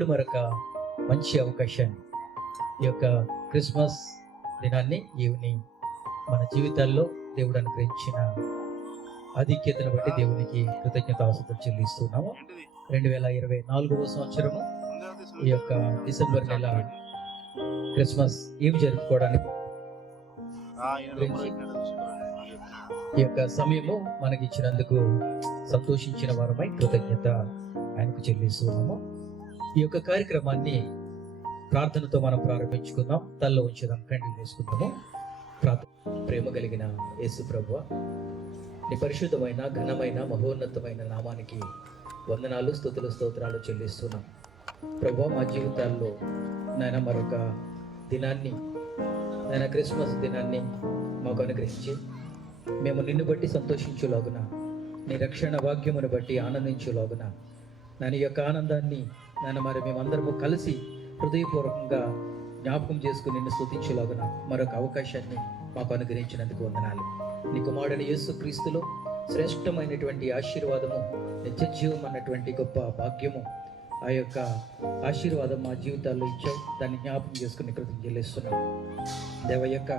దేవుడు మరొక మంచి అవకాశాన్ని, ఈ యొక్క క్రిస్మస్ దినాన్ని, ఈవినింగ్ మన జీవితాల్లో దేవుడు అనుగ్రహించిన ఆధిక్యతను బట్టి దేవునికి కృతజ్ఞతాస్తుతులు చెల్లిస్తున్నాము. 2024వ సంవత్సరము ఈ యొక్క డిసెంబర్ నెల క్రిస్మస్ ఈవ్ జరుపుకోవడానికి ఈ యొక్క సమయము మనకి ఇచ్చినందుకు సంతోషించిన వారమై కృతజ్ఞత ఆయనకు చెల్లిస్తున్నాము. ఈ యొక్క కార్యక్రమాన్ని ప్రార్థనతో మనం ప్రారంభించుకుందాం. తల్లో ఉంచుదాం, కంటిన్యూ చేసుకుందాము. ప్రార్థన. ప్రేమ కలిగిన యేసు ప్రభువా, నీ పరిశుద్ధమైన, ఘనమైన, మహోన్నతమైన నామానికి వందనాలు, స్తుతులు, స్తోత్రాలు చెల్లిస్తున్నాం. ప్రభువా, మా జీవితాల్లో నాయన మరొక దినాన్ని, నాయన క్రిస్మస్ దినాన్ని మాకు అనుగ్రహించి మేము నిన్ను బట్టి సంతోషించులాగున, నీ రక్షణ వాక్యమును బట్టి ఆనందించులాగున, నాని యొక్క ఆనందాన్ని నాన్న మరి మేమందరము కలిసి హృదయపూర్వకంగా జ్ఞాపకం చేసుకుని నిన్ను స్తుతించులాగున మరొక అవకాశాన్ని మాకు అనుగ్రహించినందుకు వందనాలు. నీ కుమారుడైన యేసు క్రీస్తులో శ్రేష్టమైనటువంటి ఆశీర్వాదము, నిత్య జీవం అన్నటువంటి గొప్ప భాగ్యము, ఆ యొక్క ఆశీర్వాదం మా జీవితాల్లో ఇచ్చావు. దాన్ని జ్ఞాపకం చేసుకుని కృతజ్ఞతలు చెల్లిస్తున్నాం. దేవ యొక్క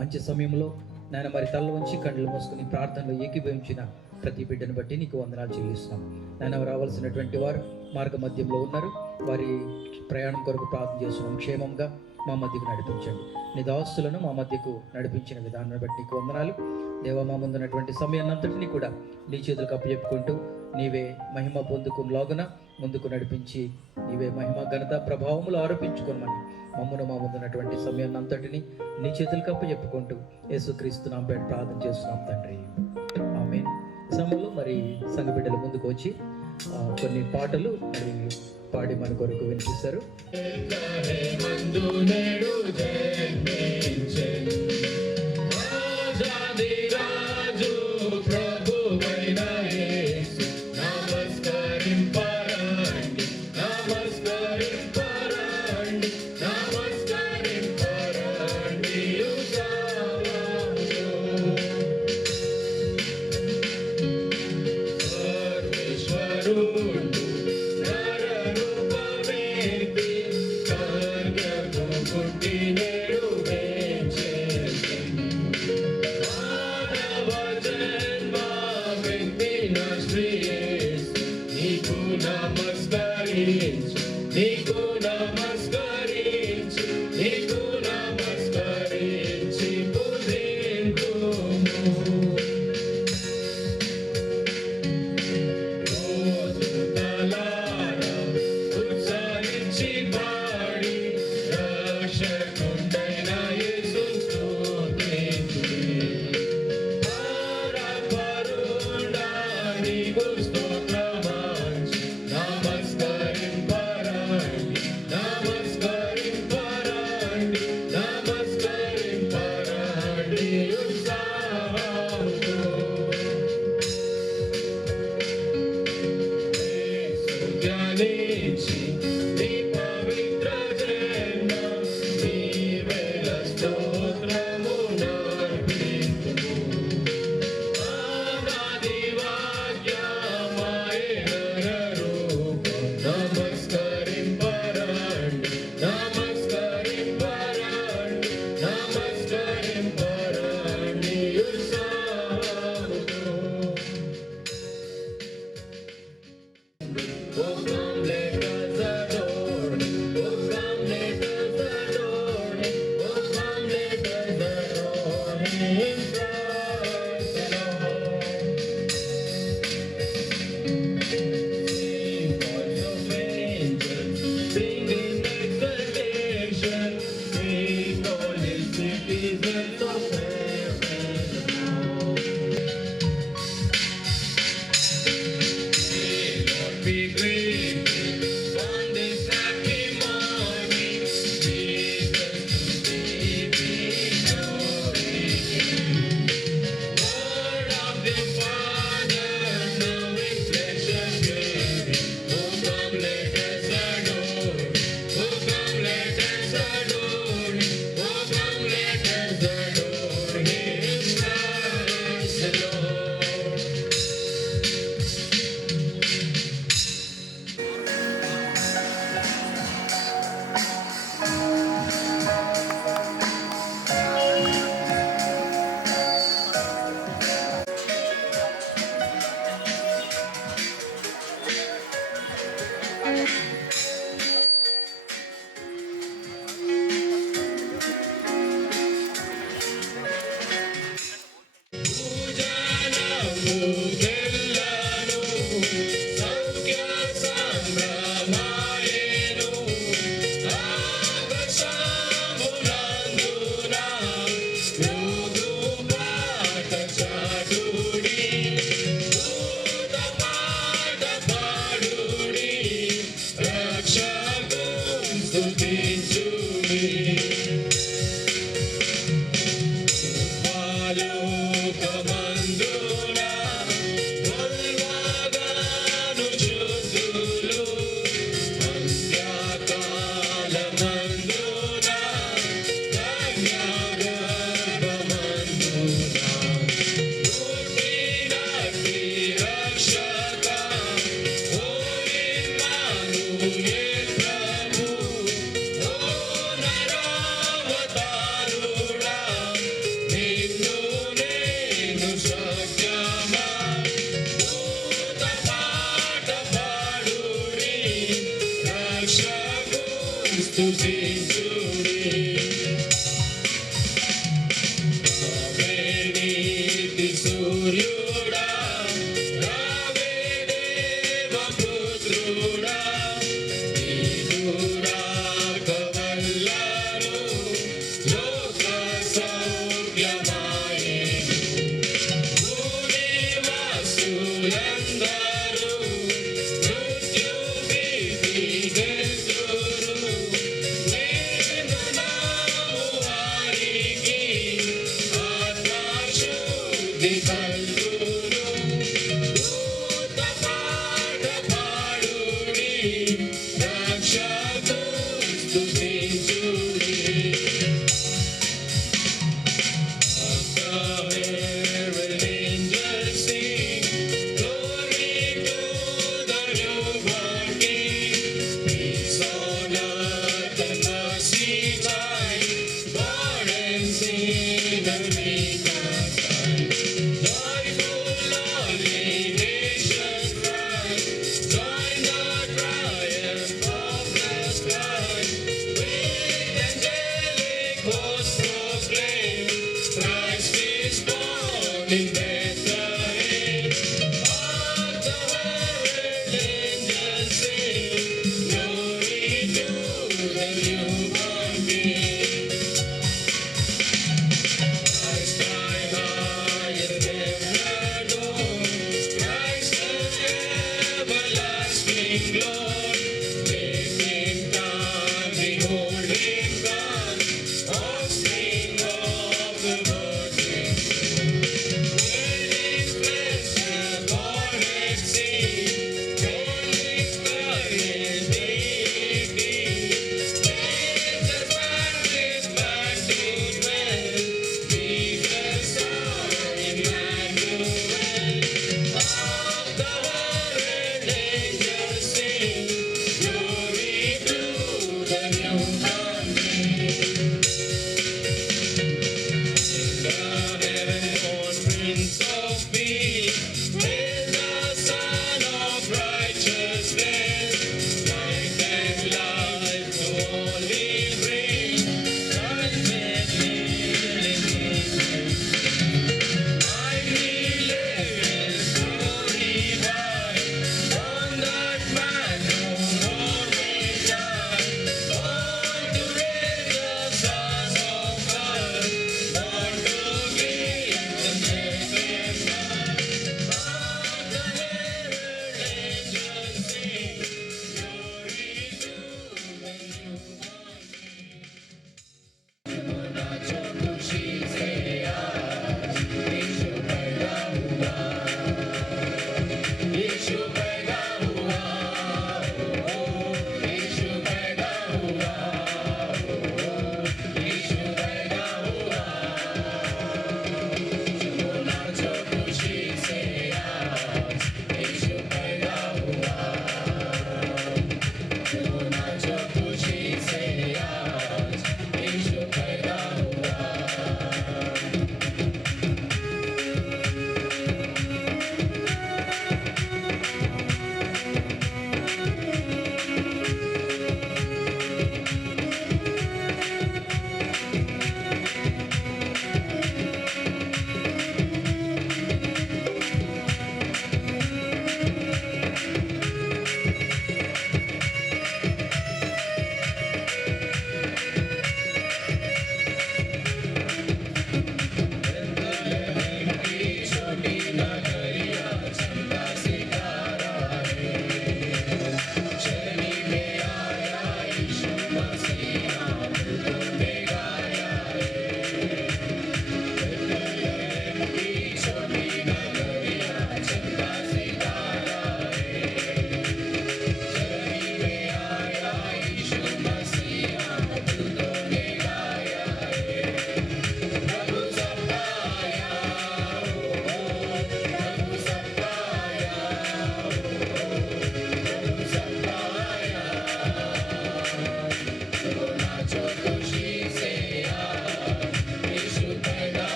మంచి సమయంలో నాయన మరి తల్ల వంచి కళ్ళు మూసుకుని ప్రార్థనలో ఏకీభవించిన ప్రతి బిడ్డను బట్టి నీకు వందనాలు చెల్లిస్తున్నాం. నాయన రావాల్సినటువంటి వారు మార్గ మధ్యంలో ఉన్నారు, వారి ప్రయాణం కొరకు ప్రార్థన చేస్తున్నాం. క్షేమంగా మా మధ్యకు నడిపించండి. నీ దాసులను మా మధ్యకు నడిపించిన విధానాన్ని బట్టి నీకు వందనాలు. దేవ, మా ముందున్నటువంటి సమయాన్నంతటినీ కూడా నీ చేతులకు అప్పచెప్పుకుంటూ నీవే మహిమ పొందుకులాగున ముందుకు నడిపించి నీవే మహిమ, ఘనత, ప్రభావములు ఆరోపించుకోమని మమ్మను మా ముందున్నటువంటి సమయాన్నంతటిని నీ చేతులకు అప్పచెప్పుకుంటూ యేసుక్రీస్తు నామమున పేరిట ప్రార్థన చేస్తున్నాం తండ్రి, ఆమేన్. సమయంలో మరి సంఘ బిడ్డల ముందుకు వచ్చి కొన్ని పాటలు మరి పాడి మన కొరకు వినిపిస్తారు.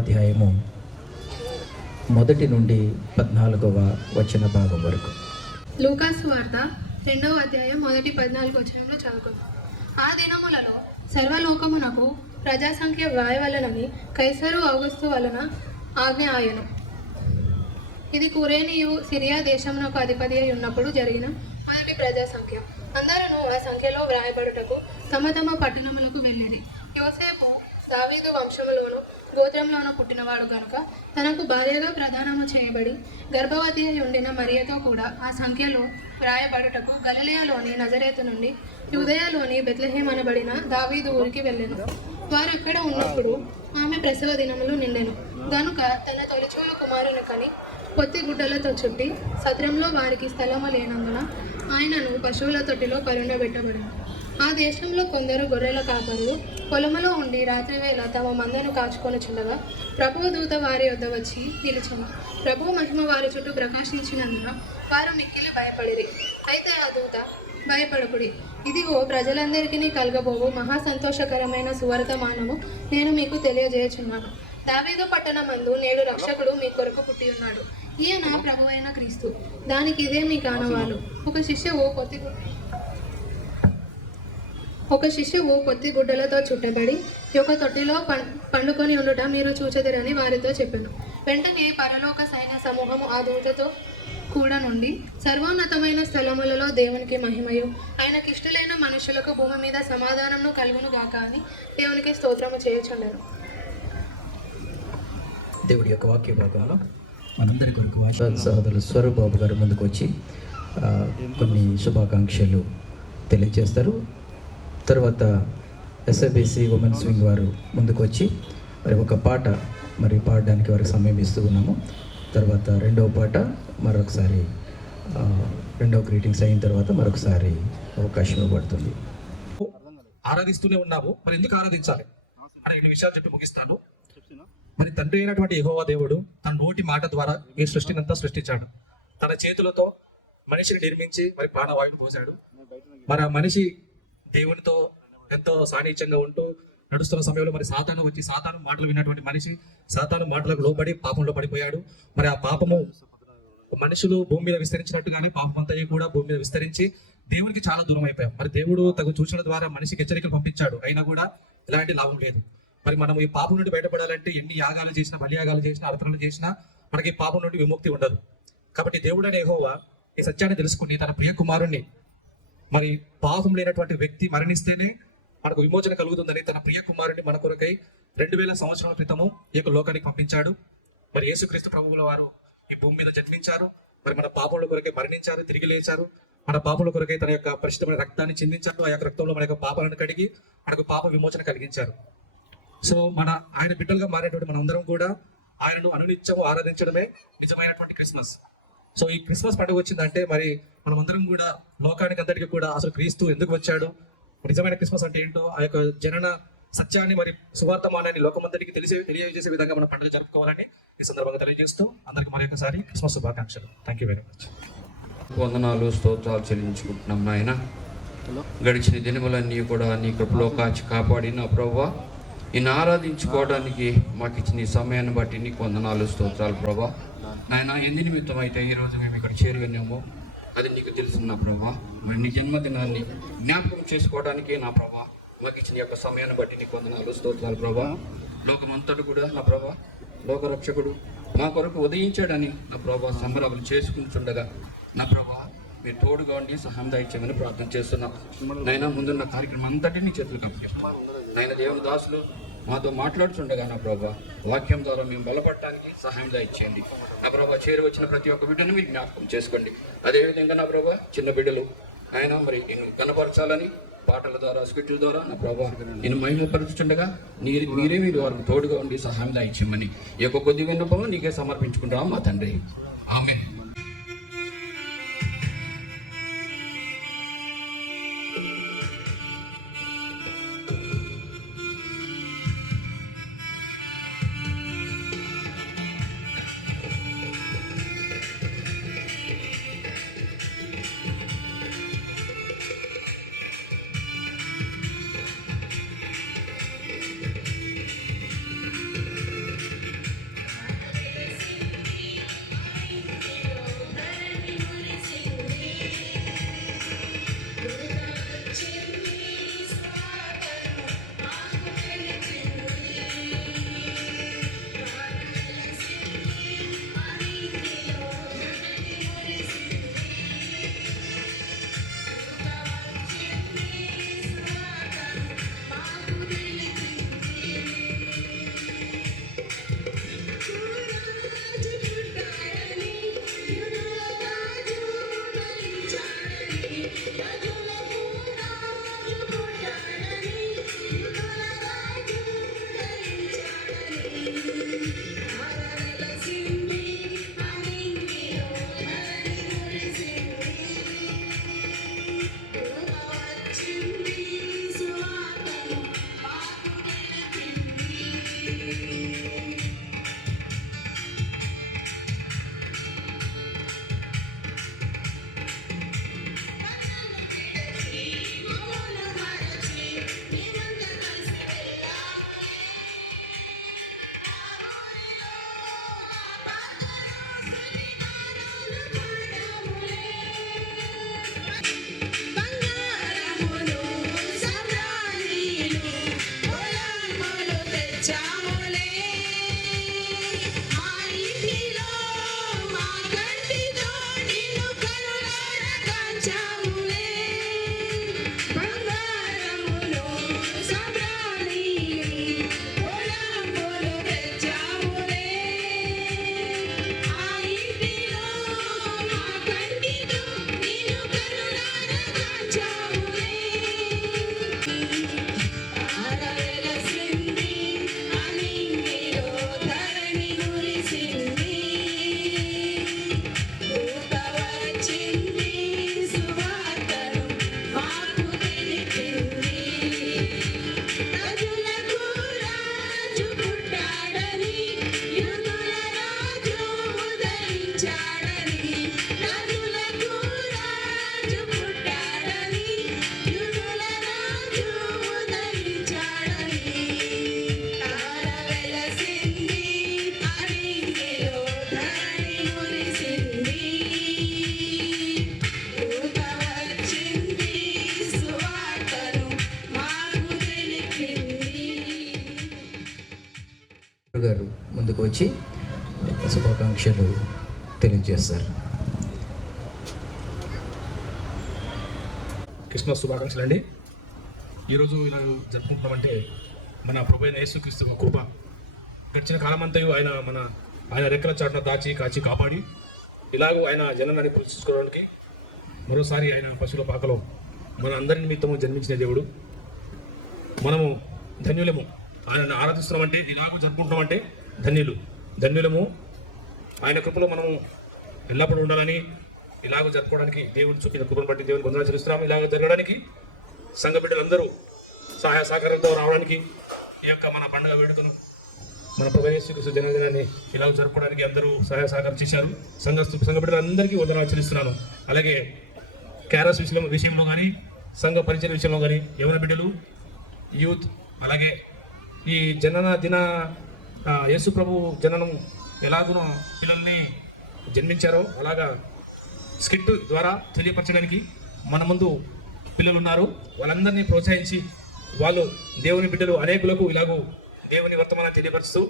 అధ్యాయము 1 నుండి 14వ వచన భాగం వరకు. లూకాసు వార్త 2వ అధ్యాయం 1-14 వచనంలో చదువుకుందాం. ఆ దినములలో సర్వలోకమునకు ప్రజాసంఖ్య వ్రాయవలనని కైసరు ఔగుస్తు వలన ఆజ్ఞ ఆయను. ఇది కురేనియు సిరియా దేశమునకు అధిపతి అయి ఉన్నప్పుడు జరిగిన మొదటి ప్రజాసంఖ్య. అందరూ ఆ సంఖ్యలో వ్రాయబడుటకు తమ తమ పట్టణములకు వెళ్ళిరి. యోసేపు దావీదు వంశములోను గోత్రంలోనూ పుట్టినవాడు గనుక తనకు భార్యగా ప్రదానము చేయబడి గర్భవతి అయి ఉండిన మరియతో కూడా ఆ సంఖ్యలో వ్రాయబడుటకు గలిలయలోని నజరేతు నుండి యూదయలోని బెత్లెహేం అనబడిన దావీదు ఊరికి వెళ్ళెను. వారు అక్కడ ఉన్నప్పుడు ఆమె ప్రసవ దినములు నిండెను గనుక తన తొలిచూలు కుమారుని కని పొత్తి గుడ్డలతో చుట్టి సత్రంలో వారికి స్థలము లేనందున ఆయనను పశువుల తొట్టిలో పరుండబెట్టబడింది. ఆ దేశంలో కొందరు గొర్రెల కాపరులు పొలములో ఉండి రాత్రివేళ తమ మందను కాచుకొనుచుండగా ప్రభువు దూత వారి వద్ద వచ్చి నిలిచెను. ప్రభువు మహిమ వారి చుట్టూ ప్రకాశించినందున వారు మిక్కిలి భయపడిరి. అయితే ఆ దూత, భయపడకుడి, ఇదిగో ప్రజలందరికీ కలగబోవు మహా సంతోషకరమైన సువర్తమానము నేను మీకు తెలియజేయుచున్నాను. దావీదు పట్టణమందు నేడు రక్షకుడు మీ కొరకు పుట్టి ఉన్నాడు. ఈయన ప్రభువైన క్రీస్తు. దానికి ఇదే మీ కానవాలు. ఒక శిష్యువు పొత్తి గుడ్డలతో చుట్టబడి ఒక తొట్టిలో పండుకొని ఉండుట మీరు చూచెదరని వారితో చెప్పాను. వెంటనే పరలోక సైన్య సమూహము ఆ దూతతో కూడా నుండి సర్వోన్నతమైన స్థలములలో దేవునికి మహిమయు ఆయనకిష్టలైన మనుషులకు భూమి మీద సమాధానము కలుగును గాక అని దేవునికి స్తోత్రము చేయుచుండెను. దేవుడి యొక్క వాక్య భాగంలో మనందరి కొరకు సహోదరులు స్వరూప్ బాబు గారు ముందుకు వచ్చి కొన్ని శుభాకాంక్షలు తెలియజేస్తారు. తర్వాత ఎస్ఐబిసి ఉమెన్స్ వింగ్ వారు ముందుకు వచ్చి మరి ఒక పాట పాడడానికి వారికి సమయం ఇస్తూ ఉన్నాము. తర్వాత రెండవ పాట మరొకసారి రెండవ గ్రీటింగ్స్ అయిన తర్వాత మరొకసారి అవకాశం ఇవ్వబడుతుంది. ఆరాధిస్తూనే ఉన్నాము, మరి ఎందుకు ఆరాధించాలి అని ఈ విషయాలు చెప్పి ముగిస్తాను. మరి తండ్రి అయినటువంటి యెహోవా దేవుడు తన నోటి మాట ద్వారా ఈ సృష్టినంతా సృష్టించాడు. తన చేతులతో మనిషిని నిర్మించి మరి ప్రాణవాయువుని పోసాడు. మరి ఆ మనిషి దేవునితో ఎంతో సాన్నిధ్యంగా ఉంటూ నడుస్తున్న సమయంలో మరి సాతాను వచ్చి సాతాను మాటలు విన్నటువంటి మనిషి సాతాను మాటలకు లోబడి పాపంలో పడిపోయాడు. మరి ఆ పాపము మనుషులు భూమి మీద విస్తరించినట్టుగానే పాపం అంతా కూడా భూమి మీద విస్తరించి దేవునికి చాలా దూరం అయిపోయాం. మరి దేవుడు తగు సూచనల ద్వారా మనిషికి హెచ్చరికలు పంపించాడు, అయినా కూడా ఎలాంటి లాభం లేదు. మరి మనం ఈ పాపం నుండి బయటపడాలంటే ఎన్ని యాగాలు చేసినా, బలియాగాలు చేసినా, అర్పణలు చేసినా మనకి పాపం నుండి విముక్తి ఉండదు. కాబట్టి దేవుడైన యెహోవా ఈ సత్యాన్ని తెలుసుకుని తన ప్రియ కుమారుణ్ణి మరి పాపం లేనటువంటి వ్యక్తి మరణిస్తేనే మనకు విమోచన కలుగుతుందని తన ప్రియ కుమారుని మన కొరకై 2000 సంవత్సరాల క్రితము ఈ యొక్క లోకానికి పంపించాడు. మరి యేసుక్రీస్తు ప్రభువుల వారు ఈ భూమి మీద జన్మించారు. మరి మన పాపముల కొరకై మరణించారు, తిరిగి లేచారు. మన పాపముల కొరకై తన యొక్క పరిశుద్ధమైన రక్తాన్ని చిందించారు. ఆ యొక్క రక్తంలో మన యొక్క పాపాలను కడిగి మనకు పాప విమోచన కలిగించారు. సో ఆయన బిడ్డలుగా మారేటువంటి మనందరం కూడా ఆయనను అనునిత్యము ఆరాధించడమే నిజమైనటువంటి క్రిస్మస్. సో ఈ క్రిస్మస్ పండుగ వచ్చిందంటే మరి మనమందరం కూడా లోకానికి అందరికీ కూడా అసలు క్రీస్తు ఎందుకు వచ్చాడు, నిజమైన క్రిస్మస్ అంటే ఏంటో, ఆ యొక్క జనన సత్యాన్ని మరి సువార్తమానాన్ని లోకమందరికి తెలియజేసే విధంగా మనం పండుగ జరుపుకోవాలని ఈ సందర్భంగా తెలియజేస్తూ అందరికి మరి ఒకసారి క్రిస్మస్ శుభాకాంక్షలు. Thank you very much. వందనాలు, స్తోత్రాలు చెల్లించుకుంటున్నాం నాయన. గడిచిన దినములన్నీ కూడా నీ కృపలో కాచి కాపాడి నా ప్రభువా నిన్ను ఆరాధించుకోవడానికి మాకు ఇచ్చిన ఈ సమయాన్ని బట్టి నీకు వందనాలు, స్తోత్రాలు ప్రభా. నాయన ఎందు నిమిత్తం అయితే ఈరోజు మేము ఇక్కడ చేరుకున్నామో అది నీకు తెలుసు నా ప్రభా. మరి నీ జన్మదినాన్ని జ్ఞాపకం చేసుకోవడానికి నా ప్రభా మాకు ఇచ్చిన యొక్క సమయాన్ని బట్టి నీకు వందనాలు, స్తోత్రాలు ప్రభా. లోకమంతటి కూడా నా ప్రభా లోకరక్షకుడు మా కొరకు ఉదయించాడని నా ప్రభా సంబరాలు చేసుకుంటుండగా నా ప్రభా మీరు తోడుగా ఉండి సహాయం దయచేయమని ప్రార్థన చేస్తున్నాం. నైనా ముందున్న కార్యక్రమం అంతటి నీ చేతులు కంపెనీ నైనా దేవుని దాసులు మాతో మాట్లాడుతుండగా నా ప్రభా వాక్యం ద్వారా మేము బలపడటానికి సహాయం దయచేయండి. నా ప్రభా చేరి వచ్చిన ప్రతి ఒక్క బిడ్డను మీరు జ్ఞాపకం చేసుకోండి. అదేవిధంగా నా ప్రభా చిన్న బిడ్డలు ఆయన మరి నేను కనపరచాలని పాటల ద్వారా స్కిట్ల ద్వారా నా ప్రభా నేను మహిమపరుచుండగా మీరే మీరు వారికి తోడుగా ఉండి సహాయం దయచేయమని ఈ యొక్క కొద్ది విన్నపం నీకే సమర్పించుకుంటాం మా తండ్రి. ఆమేన్. ముందుకు వచ్చి శుభాకాంక్షలు తెలియజేస్తారు. క్రిస్మస్ శుభాకాంక్షలు అండి. ఈరోజు ఇలా జరుపుకుంటున్నామంటే మన ప్రభు అయిన యేసుక్రీస్తు కృప. గడిచిన కాలమంతయు ఆయన రెక్కల చాటున దాచి కాచి కాపాడి ఇలాగూ ఆయన జనాన్ని పురుషించుకోవడానికి మరోసారి ఆయన పశువుల పాకలో మన అందరి నిమిత్తము జన్మించిన దేవుడు. మనము ధన్యులము. ఆయనను ఆరాధిస్తున్నామంటే, ఇలాగూ జరుపుకుంటున్నామంటే ధన్యులము. ఆయన కృపలో మనము ఎల్లప్పుడూ ఉండాలని, ఇలాగ జరుపుకోవడానికి దేవుడు చూపిన కృపను బట్టి దేవుని వందనాలు చెల్లిస్తున్నాము. ఇలాగ జరగడానికి సంఘ బిడ్డలందరూ సహాయ సహకారంతో రావడానికి, ఈ యొక్క మన పండుగ వేడుకను, మన ప్రభు యేసుక్రీస్తు జన్మదినాన్ని ఇలాగ జరుపుకోవడానికి అందరూ సహాయ సహకారం చేశారు. సంఘ బిడ్డలందరికీ వందనాలు చెల్లిస్తున్నాను. అలాగే క్యారస్ విషయంలో కానీ, సంఘ పరిచయ విషయంలో కానీ, యవన బిడ్డలు, యూత్, అలాగే ఈ జనన దిన యేసు ప్రభు జననం ఎలాగునో పిల్లల్ని జన్మించారో అలాగా స్కిట్ ద్వారా తెలియపరచడానికి మన ముందు పిల్లలు ఉన్నారు. వాళ్ళందరినీ ప్రోత్సహించి వాళ్ళు దేవుని బిడ్డలు అనేకులకు ఇలాగూ దేవుని వర్తమానం తెలియపరుస్తూ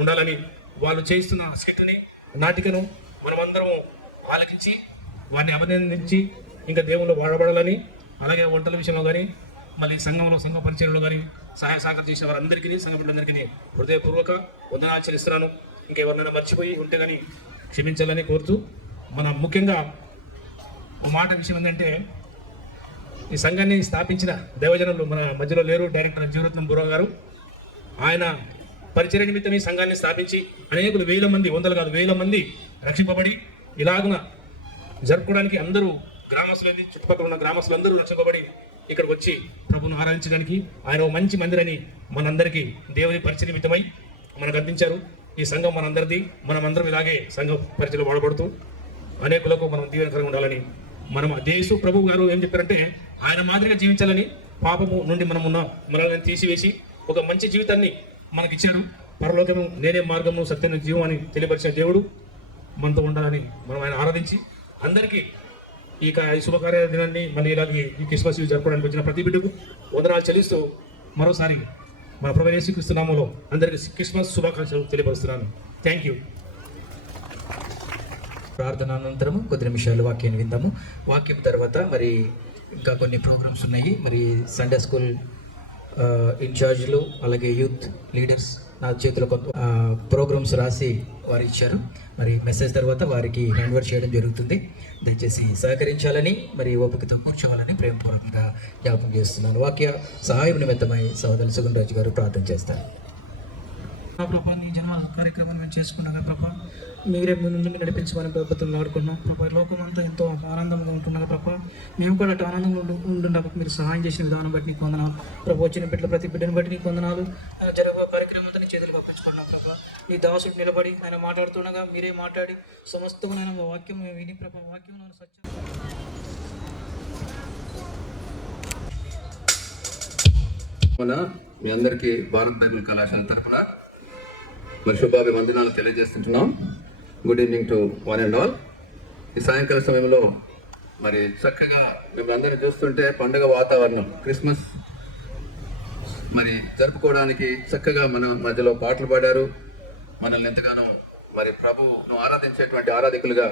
ఉండాలని, వాళ్ళు చేయిస్తున్న స్కిట్ని, నాటికను మనమందరం ఆలకించి వారిని అభినందించి ఇంకా దేవుళ్ళు వాడబడాలని, అలాగే వంటల విషయంలో కానీ, మళ్ళీ సంఘ పరిచయంలో కానీ సహాయ సహకారం చేసిన వారందరికీ, సంఘ బిడ్డలందరికీ హృదయపూర్వక వందనాలు చెల్లిస్తున్నాను. ఇంకెవరినైనా మర్చిపోయి ఉంటే కానీ క్షమించాలని కోరుతూ, మన ముఖ్యంగా ఒక మాట విషయం ఏంటంటే, ఈ సంఘాన్ని స్థాపించిన దైవజనులు మన మధ్యలో లేరు. డైరెక్టర్ జీవరత్నం బుర్రా గారు, ఆయన పరిచయ నిమిత్తం ఈ సంఘాన్ని స్థాపించి అనేకులు వందలు కాదు వేల మంది రక్షింపబడి ఇలాగున జరుపుకోవడానికి అందరూ గ్రామస్తులంది, చుట్టుపక్కల ఉన్న గ్రామస్తులందరూ రక్షింపబడి ఇక్కడికి వచ్చి ప్రభువును ఆరాధించడానికి ఆయన మంచి మందిరని మనందరికీ దేవుని పరిచయ నిమిత్తమై మనకు అందించారు. ఈ సంఘం మనందరిది. మనమందరం ఇలాగే సంఘ పరిచయలో వాడబడుతూ అనేకులకు మనం దీవెనకరంగా ఉండాలని, మనం దేశు ప్రభు గారు ఏం చెప్పారంటే, ఆయన మాదిరిగా జీవించాలని, పాపము నుండి మనల్ని తీసివేసి ఒక మంచి జీవితాన్ని మనకిచ్చారు. పరలోకము నేనే మార్గము సత్యమైన జీవం అని తెలియపరిచిన దేవుడు మనతో ఉండాలని మనం ఆయన ఆరాధించి అందరికీ ఈ శుభకార్య దినాన్ని మళ్ళీ ఇలాగే ఈ క్రిస్మస్ జరుపుకోవడానికి వచ్చిన ప్రతి బిడ్డకు వందనాలు చెల్లిస్తూ మరోసారి మన ప్రభువైన యేసుక్రీస్తు నామములో అందరికీ క్రిస్మస్ శుభాకాంక్షలు తెలియపరుస్తున్నాను. Thank you. ప్రార్థన అనంతరము కొద్ది నిమిషాలు వాక్యాన్ని విందాము. వాక్యం తర్వాత మరి ఇంకా కొన్ని ప్రోగ్రామ్స్ ఉన్నాయి. మరి సండే స్కూల్ ఇన్ఛార్జ్లు, అలాగే యూత్ లీడర్స్ నా చేతిలో కొంత ప్రోగ్రామ్స్ రాసి వారు ఇచ్చారు. మరి మెసేజ్ తర్వాత వారికి హ్యాండ్ ఓవర్ చేయడం జరుగుతుంది. దయచేసి సహకరించాలని, మరి ఓపికతో కూర్చోవాలని ప్రేమపూర్వకంగా జ్ఞాపకం చేస్తున్నాను. వాక్య సహాయం నిమిత్తమై సహోదరు సుగంరాజు గారు ప్రార్థన చేస్తారు. ప్రభా, నీ జన్మ కార్యక్రమాన్ని మేము చేసుకున్నాగా ప్రభా, మీరే ముందు నడిపించమని ప్రభుత్వం ఆడుకున్నాం ప్రభా. లోకం అంతా ఎంతో ఆనందంగా ఉంటున్నాగా ప్రభా, మేము కూడా అటు ఆనందంగా ఉండుండగా మీరు సహాయం చేసిన విధానం బట్టి నీకు వందనాలు ప్రభా. వచ్చిన బిడ్డలు ప్రతి బిడ్డను బట్టి నీకు వందనాలు. జరగబో కార్యక్రమం అంతా నీ చేతులు పంపించుకున్నాం ప్రభా. నీ దాసుడు నిలబడి ఆయన మాట్లాడుతుండగా మీరే మాట్లాడి సమస్తమైన వాక్యం విని ప్రభా, వాక్యంలో సత్యం మీ అందరికీ భారత్ బైబిల్ కళాశాల తరఫున మరి శుభాభివందనాలు తెలియజేస్తుంటున్నాం. Good evening to one and all. ఈ సాయంకాల సమయంలో మరి చక్కగా మిమ్మల్ని అందరినీ చూస్తుంటే పండుగ వాతావరణం, క్రిస్మస్ మరి జరుపుకోవడానికి చక్కగా మన మధ్యలో పాటలు పాడారు. మనల్ని ఎంతగానో మరి ప్రభువును ఆరాధించేటువంటి ఆరాధికులుగా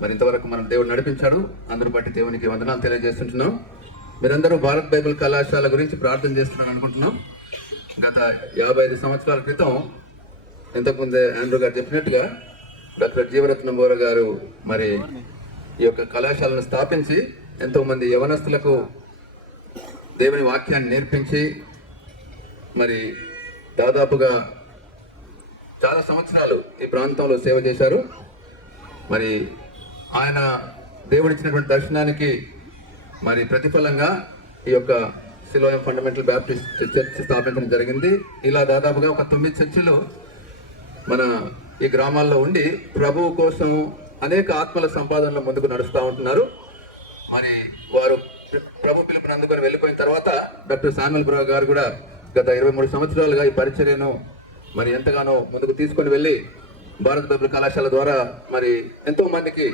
మరి ఇంతవరకు మనం దేవుడు నడిపించాడు. అందరూ బట్టి దేవునికి వందనాలు తెలియజేస్తుంటున్నాం. మీరందరూ భారత్ బైబిల్ కళాశాల గురించి ప్రార్థన చేస్తున్నాను అనుకుంటున్నాం. గత 55 సంవత్సరాల క్రితం ఇంతకుముందే ఆండ్రూ గారు చెప్పినట్టుగా డాక్టర్ జీవరత్నం బోర గారు మరి ఈ యొక్క కళాశాలను స్థాపించి ఎంతోమంది యవనస్తులకు దేవుని వాక్యాన్ని నేర్పించి మరి దాదాపుగా చాలా సంవత్సరాలు ఈ ప్రాంతంలో సేవ చేశారు. మరి ఆయన దేవుడిచ్చినటువంటి దర్శనానికి మరి ప్రతిఫలంగా ఈ యొక్క సిలోయం ఫండమెంటల్ బ్యాప్టిస్ట్ చర్చ్ స్థాపించడం జరిగింది. ఇలా దాదాపుగా ఒక 9 చర్చిలు మన ఈ గ్రామాల్లో ఉండి ప్రభువు కోసం అనేక ఆత్మల సంపాదనలో ముందుకు నడుస్తూ ఉంటున్నారు. మరి వారు ప్రభు పిలుపుని అందుకొని వెళ్ళిపోయిన తర్వాత డాక్టర్ శామ్యూల్ బ్రో గారు కూడా గత 23 సంవత్సరాలుగా ఈ పరిచర్యను మరి ఎంతగానో ముందుకు తీసుకొని వెళ్ళి భారత్ బైబిల్ కళాశాల ద్వారా మరి ఎంతో మందికి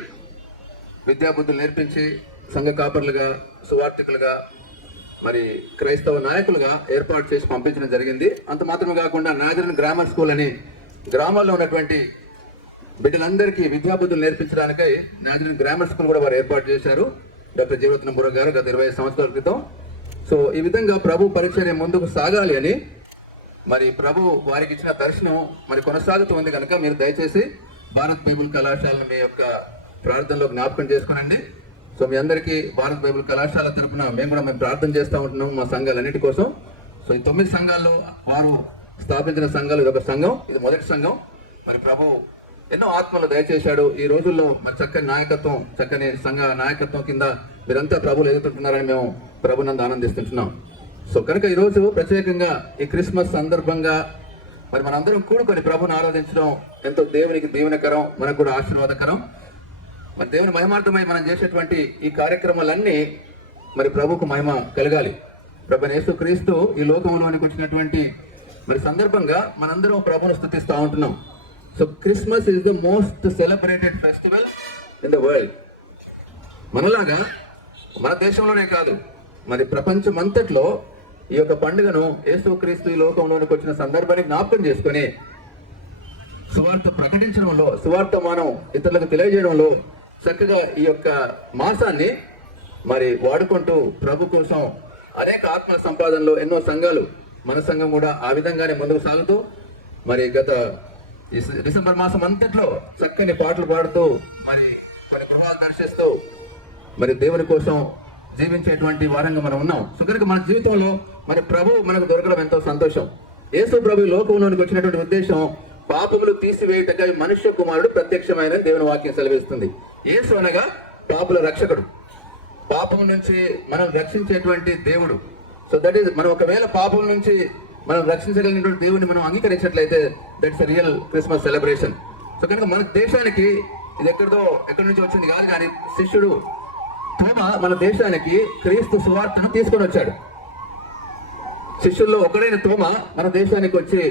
విద్యాబుద్ధులు నేర్పించి సంఘ కాపర్లుగా, సువార్థికులుగా, మరి క్రైస్తవ నాయకులుగా ఏర్పాటు చేసి పంపించడం జరిగింది. అంత మాత్రమే కాకుండా నాజరన్ గ్రామర్ స్కూల్ అని గ్రామాల్లో ఉన్నటువంటి బిడ్డలందరికీ విద్యాబుద్ధులు నేర్పించడానికై నాజరీన్ గ్రామర్ స్కూల్ కూడా వారు ఏర్పాటు చేశారు డాక్టర్ జీవరత్న బుర్ర గారు గత 25 సంవత్సరాల క్రితం. సో ఈ విధంగా ప్రభు పరిచర్య ముందుకు సాగాలి అని మరి ప్రభు వారికి ఇచ్చిన దర్శనం మరి కొనసాగుతూ ఉంది కనుక మీరు దయచేసి భారత్ బైబిల్ కళాశాలను మీ యొక్క ప్రార్థనలో జ్ఞాపకం చేసుకోనండి. సో మీ అందరికీ భారత్ బైబిల్ కళాశాల తరఫున మేము ప్రార్థన చేస్తూ ఉంటున్నాం మా సంఘాలన్నిటి కోసం. సో ఈ 9 సంఘాల్లో వారు స్థాపించిన సంఘాలు ఇది ఒక సంఘం, ఇది మొదటి సంఘం. మరి ప్రభు ఎన్నో ఆత్మలు దయచేశాడు. ఈ రోజుల్లో మరి చక్కని నాయకత్వం, చక్కని సంఘ నాయకత్వం కింద మీరంతా ప్రభువులు ఎదుగుతుంటున్నారని మేము ప్రభునందు ఆనందిస్తుంటున్నాం. సో కనుక ఈరోజు ప్రత్యేకంగా ఈ క్రిస్మస్ సందర్భంగా మరి మనందరం కూడుకొని ప్రభుని ఆరాధించడం ఎంతో దేవునికి దీవెనకరం, మనకు కూడా ఆశీర్వాదకరం. మరి దేవుని మహిమార్థమై మనం చేసేటువంటి ఈ కార్యక్రమాలన్నీ మరి ప్రభుకు మహిమ కలగాలి. ప్రభు యేసుక్రీస్తు ఈ లోకంలోనికి వచ్చినటువంటి మరి సందర్భంగా మనందరం ప్రభును స్తుతిస్తూ ఉంటున్నాం. So Christmas is the most celebrated festival in the world. మనలాగా మన దేశంలోనే కాదు మరి ప్రపంచమంతట్లో ఈ యొక్క పండుగను యేసుక్రీస్తు ఈ లోకంలోనికి వచ్చిన సందర్భాన్ని జ్ఞాపకం చేసుకొని సువార్త ప్రకటించడంలో, సువార్త మనం ఇతరులకు తెలియజేయడంలో చక్కగా ఈ యొక్క మాసాన్ని మరి వాడుకుంటూ ప్రభు కోసం అనేక ఆత్మ సంపాదనలో ఎన్నో సంఘాలు, మన సంఘం కూడా ఆ విధంగానే ముందుకు సాగుతూ మరి గత డిసెంబర్ మాసం అంతట్లో చక్కని పాటలు పాడుతూ మరి కొన్ని గృహాలు దర్శిస్తూ మరి దేవుని కోసం జీవించేటువంటి వారంగా మనం ఉన్నాం. సో కనుక మన జీవితంలో మరి ప్రభు మనకు దొరకడం ఎంతో సంతోషం. యేసు ప్రభు లోకంలోనికి వచ్చినటువంటి ఉద్దేశం పాపములు తీసివేయుటకై మనుష్య కుమారుడు ప్రత్యక్షమైన దేవుని వాక్యం సెలవిస్తుంది. యేసు అనగా పాపుల రక్షకుడు, పాపం నుంచి మనం రక్షించేటువంటి దేవుడు. సో దట్ ఈస్, మనం ఒకవేళ పాపం నుంచి మనం రక్షించగలిగినటువంటి దేవుని మనం అంగీకరించినట్లయితే that's a real Christmas celebration. So కనుక మన దేశానికి ఇది ఎక్కడి నుంచి వచ్చింది కాదు, కానీ శిష్యుడు తోమ మన దేశానికి క్రీస్తు సువార్తను తీసుకొని వచ్చాడు. శిష్యుల్లో ఒకడైన తోమ మన దేశానికి వచ్చి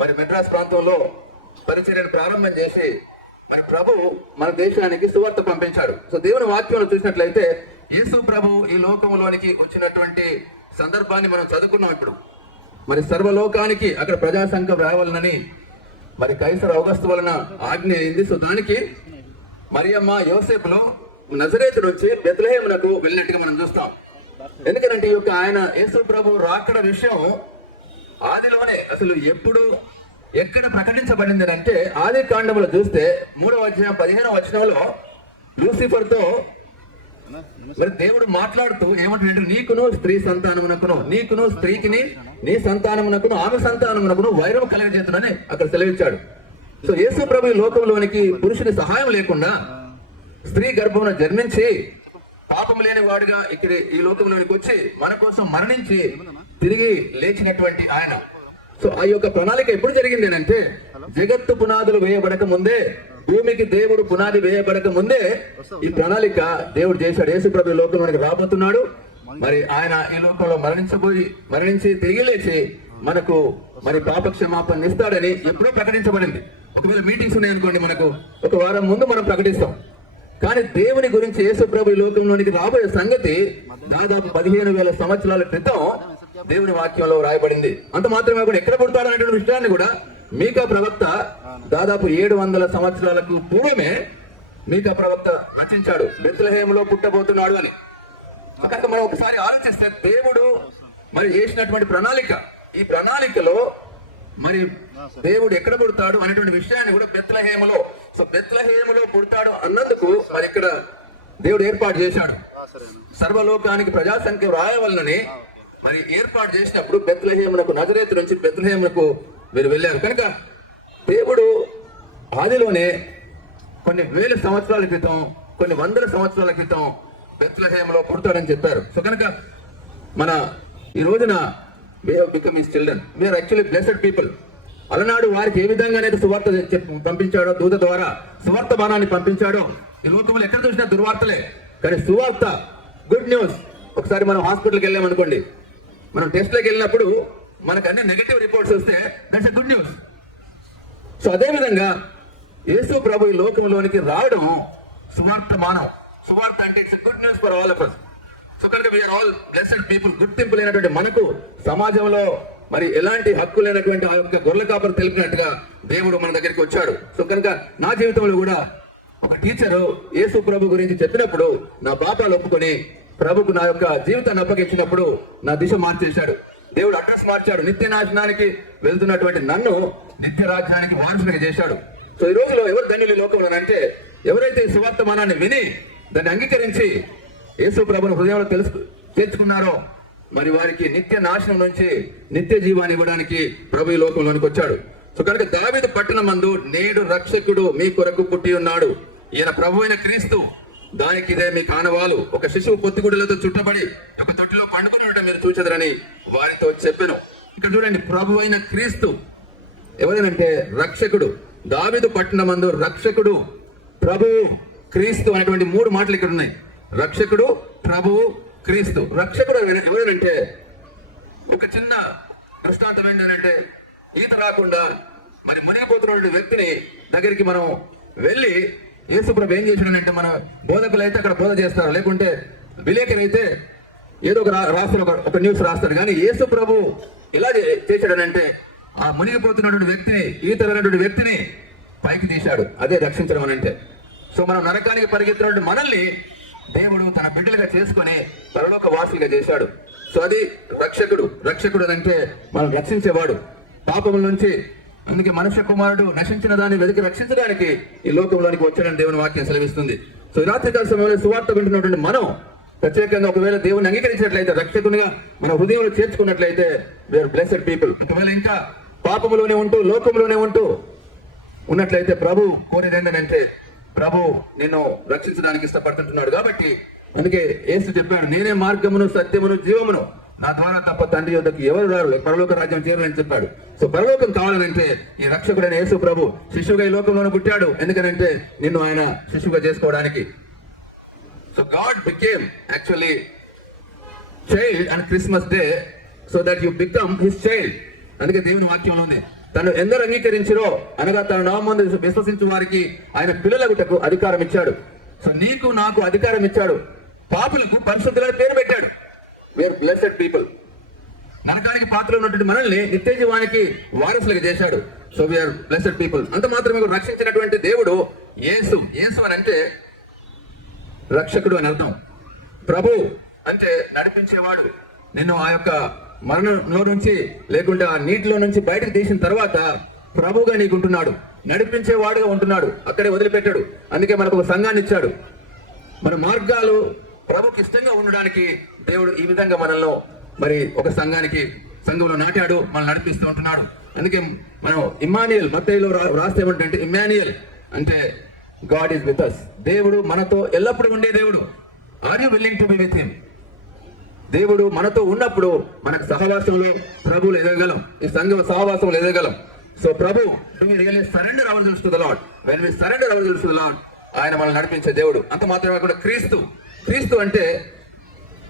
మరి మెడ్రాస్ ప్రాంతంలో పరిచర్యను ప్రారంభం చేసి మరి ప్రభు మన దేశానికి సువార్త పంపించాడు. సో దేవుని వాక్యంలో చూసినట్లయితే యేసు ప్రభు ఈ లోకంలోనికి వచ్చినటువంటి సందర్భాన్ని మనం చదువుకున్నాం. ఇప్పుడు మరి సర్వలోకానికి అక్కడ ప్రజాసంఖ్య రావాలనని మరి కైసర్ ఔగస్తు వలన ఆజ్ఞ అయింది. సో దానికి మరియమ్మ యోసేపులో నజరేతు నుంచి బెత్లెహేమునకు వెళ్ళినట్టుగా మనం చూస్తాం. ఎందుకంటే ఈ యొక్క ఆయన యేసు ప్రభు రాకడ విషయం ఆదిలోనే అసలు ఎప్పుడు ఎక్కడ ప్రకటించబడింది అంటే ఆది కాండములో చూస్తే 3వ అధ్యాయం 15వ వచనంలో లూసిఫర్ తో మరి దేవుడు మాట్లాడుతూ ఏమంటాడు, నీకును స్త్రీ సంతానమునకును, నీకును స్త్రీకిని నీ సంతానమునకును ఆమె సంతానమునకును వైరం కలగజేతునని అక్కడ సెలవిచ్చాడు. సో యేసు ప్రభు లోకంలోనికి పురుషుని సహాయం లేకుండా స్త్రీ గర్భమున జన్మించి పాపం లేని వాడుగా ఇక్కడ ఈ లోకంలోనికి వచ్చి మన కోసం మరణించి తిరిగి లేచినటువంటి ఆయన. సో ఆ యొక్క ప్రణాళిక ఎప్పుడు జరిగింది అంటే జగత్తు పునాదులు వేయబడక ముందే, భూమికి దేవుడు పునాది వేయబడక ముందే ఈ ప్రణాళిక దేవుడు చేశాడు. యేసు ప్రభు లోకంలోనికి రాబోతున్నాడు. మరి ఆయన ఈ లోకంలో మరణించి తిరిగి లేచి మనకు మరి పాప క్షమాపణ ఇస్తాడని ఎప్పుడో ప్రకటించబడింది. ఒకవేళ మీటింగ్స్ ఉన్నాయనుకోండి, మనకు ఒక వారం ముందు మనం ప్రకటిస్తాం. కానీ దేవుని గురించి యేసు ప్రభు ఈ లోకంలోనికి రాబోయే సంగతి దాదాపు 15,000 సంవత్సరాల క్రితం దేవుని వాక్యంలో రాయబడింది. అంత మాత్రమే కూడా ఎక్కడ పుడతాడు అనేటువంటి విషయాన్ని కూడా మీకా ప్రవక్త దాదాపు 700 సంవత్సరాలకు పూర్వమే మీకా ప్రవక్త రచించాడు, బెత్లెహేములో పుట్టబోతున్నాడు అని. కనుక మనం ఒకసారి ఆలోచిస్తే దేవుడు మరి చేసినటువంటి ప్రణాళిక, ఈ ప్రణాళికలో మరి దేవుడు ఎక్కడ పుడతాడు అనేటువంటి విషయాన్ని కూడా బెత్లెహేములో, సో బెత్లెహేములో పుడతాడు అన్నందుకు మరి ఇక్కడ దేవుడు ఏర్పాటు చేశాడు. సర్వలోకానికి ప్రజాసంఖ్య రాయవలనని మరి ఏర్పాటు చేసినప్పుడు బెత్లెహేమునకు, నజరేతు నుంచి బెత్లెహేమునకు మీరు వెళ్ళారు. కనుక దేవుడు ఆదిలోనే కొన్ని వేల సంవత్సరాల క్రితం, కొన్ని వందల సంవత్సరాల క్రితం బెత్లెహేములో పుడతాడని చెప్పారు. సో కనుక మన ఈ రోజున we have become his children. We are actually blessed people. అలనాడు వారికి ఏ విధంగానైతే సువార్త పంపించాడో, దూత ద్వారా సువార్త బాణాన్ని పంపించాడో, ఈ లోకంలో ఎక్కడ చూసినా దుర్వార్తలే. కానీ సువార్త, గుడ్ న్యూస్. ఒకసారి మనం హాస్పిటల్కి వెళ్ళామనుకోండి, మనం టెస్ట్లోకి వెళ్ళినప్పుడు మనకు అన్ని నెగటివ్ రిపోర్ట్స్ వస్తే that's a good news. So అదేవిధంగా యేసు ప్రభు ఈ లోకంలోనికి రావడం సువార్త మానవం. సువార్త అంటే it's good news for all of us. So కనుక వీఆర్ ఆల్ బ్లెస్డ్ పీపుల్. గుర్తింపు లేనటువంటి మనకు, సమాజంలో మరి ఎలాంటి హక్కు లేనటువంటి ఆ యొక్క గొర్రెల కాపరి తెలిపినట్టుగా దేవుడు మన దగ్గరికి వచ్చాడు. సో కనుక నా జీవితంలో కూడా ఒక టీచరు యేసు ప్రభు గురించి చెప్పినప్పుడు నా పాపాలు ఒప్పుకొని ప్రభుకు నా యొక్క జీవితాన్ని అప్పగించినప్పుడు నా దిశ మార్చేశాడు. దేవుడు అడ్రస్ మార్చాడు. నిత్య నాశనానికి వెళ్తున్నటువంటి నన్ను నిత్య రాజ్యానికి వారసునిగా చేశాడు. సో ఈ రోజులో ఎవరు ధన్యులు ఈ లోకంలో అంటే ఎవరైతే ఈ సువార్తమానాన్ని విని దాన్ని అంగీకరించి యేసు ప్రభుని హృదయంలో చేర్చుకున్నారో మరి వారికి నిత్య నాశనం నుంచి నిత్య జీవాన్ని ఇవ్వడానికి ప్రభు ఈ లోకంలోనికి వచ్చాడు. సో కనుక దావీదు పట్టణమందు నేడు రక్షకుడు మీ కొరకు పుట్టి ఉన్నాడు, ఈయన ప్రభు అయిన క్రీస్తు, దానికి ఇదే మీ కానవాలు. ఒక శిశువు పొత్తిగుడులతో చుట్టబడి ఒక తొట్టిలో పండుకొని ఉండటం మీరు చూచెదరని వారితో చెప్పెను. ఇక్కడ చూడండి, ప్రభు అయిన క్రీస్తు ఎవరేనంటే రక్షకుడు. దావీదు పట్టణమందు రక్షకుడు, ప్రభువు, క్రీస్తు అనేటువంటి 3 మాటలు ఇక్కడ ఉన్నాయి. రక్షకుడు, ప్రభువు, క్రీస్తు. రక్షకుడు ఎవరేనంటే ఒక చిన్న దృష్టాంతం ఏంటంటే ఈత రాకుండా మరి మునిగిపోతున్న వ్యక్తిని దగ్గరికి మనం వెళ్ళి యేసు ప్రభు ఏం చేశాడంటే, మన బోధకులు అయితే అక్కడ బోధ చేస్తారు, లేకుంటే విలేకరు అయితే ఏదో ఒక రాస్తారు, ఒక న్యూస్ రాస్తారు. కానీ యేసు ప్రభు ఎలా చేశాడనంటే ఆ మునిగిపోతున్నటువంటి వ్యక్తిని, ఈత రానటువంటి వ్యక్తిని పైకి తీశాడు. అదే రక్షించడం అని అంటే. సో మనం నరకానికి పరిగెత్తినటువంటి మనల్ని దేవుడు తన బిడ్డలుగా చేసుకుని పరలోక వాసులుగా చేశాడు. సో అది రక్షకుడు. రక్షకుడు అంటే మనం రక్షించేవాడు పాపముల నుంచి. అందుకే మనుష్య కుమారుడు నశించిన దాన్ని వెతికి రక్షించడానికి ఈ లోకంలోనికి వచ్చాడని దేవుని వాక్యం సెలవిస్తుంది. సో ఈ రాత్రికాల సమయంలో సువార్త వింటున్నటువంటి మనం ప్రత్యేకంగా ఒకవేళ దేవుని అంగీకరించినట్లయితే, రక్షకునిగా మన హృదయంలో చేర్చుకున్నట్లయితే వీఆర్ బ్లెస్డ్ పీపుల్. ఒకవేళ ఇంకా పాపములోనే ఉంటూ లోకంలోనే ఉంటూ ఉన్నట్లయితే ప్రభు కోరేది ఏంటంటే ప్రభు నిన్ను రక్షించడానికి ఇష్టపడుతుంటున్నాడు. కాబట్టి అందుకే యేసు చెప్పాడు, నేనే మార్గమును సత్యమును జీవమును, నా ద్వారా తప్ప తండ్రి యొద్దకు ఎవరు రారు, పరలోక రాజ్యం చేరాలని చెప్పాడు. సో పరలోకం కావాలంటే ఈ రక్షకుడైన యేసు ప్రభు శిశువుగా ఈ లోకంలోనే పుట్టాడు. ఎందుకనంటే నిన్ను ఆయన శిశువుగా చేసుకోవడానికి. So God became actually child and Christmas day so that you become his child. అందుకే దేవుని వాక్యంలో ఉంది, తను ఎందరు అంగీకరించిరో అనగా తన నామమున విశ్వసించు వారికి ఆయన పిల్లలగుటకు అధికారం ఇచ్చాడు. సో నీకు నాకు అధికారం ఇచ్చాడు. పాపులకు పరిశుద్ధులని పేరు పెట్టాడు. We are blessed people. నరకానికి పాత్రలో ఉన్నటువంటి మనల్ని నిత్య జీవానికి వారసులుగా చేశాడు. So we are blessed people. అంత మాత్రమే రక్షించినటువంటి దేవుడు యేసు. యేసు అని అంటే రక్షకుడు అని అర్థం. ప్రభు అంటే నడిపించేవాడు. నిన్ను ఆ యొక్క మరణంలో నుంచి లేకుంటే ఆ నీటిలో నుంచి బయటకు తీసిన తర్వాత ప్రభువుగా నీకు ఉంటున్నాడు, నడిపించేవాడుగా ఉంటున్నాడు, అక్కడే వదిలిపెట్టాడు. అందుకే మనకు ఒక సంఘాన్ని ఇచ్చాడు. మన మార్గాలు ప్రభుకి ఇష్టంగా ఉండడానికి దేవుడు ఈ విధంగా మనల్ని మరి ఒక సంఘంలో నాటాడు, మనల్ని నడిపిస్తూ ఉంటున్నాడు. అందుకే మనం ఇమ్మాన్యుయల్, మత్తయిలో రాస్తే ఏమంటే ఇమ్మాన్యుయల్ అంటే గాడ్ ఈజ్ విత్ అస్. దేవుడు మనతో ఎల్లప్పుడూ ఉండే దేవుడు. Are you willing to be with him? దేవుడు మనతో ఉన్నప్పుడు మనకు సహవాసంలో ప్రభువులు ఎదగలం, ఈ సంఘ సహవాసంలో ఎదగలం. సో ప్రభు surrender ours to the Lord. When we surrender ours to the Lord, ఆయన మనల్ని నడిపించే దేవుడు. అంత మాత్రమే కూడా క్రీస్తు అంటే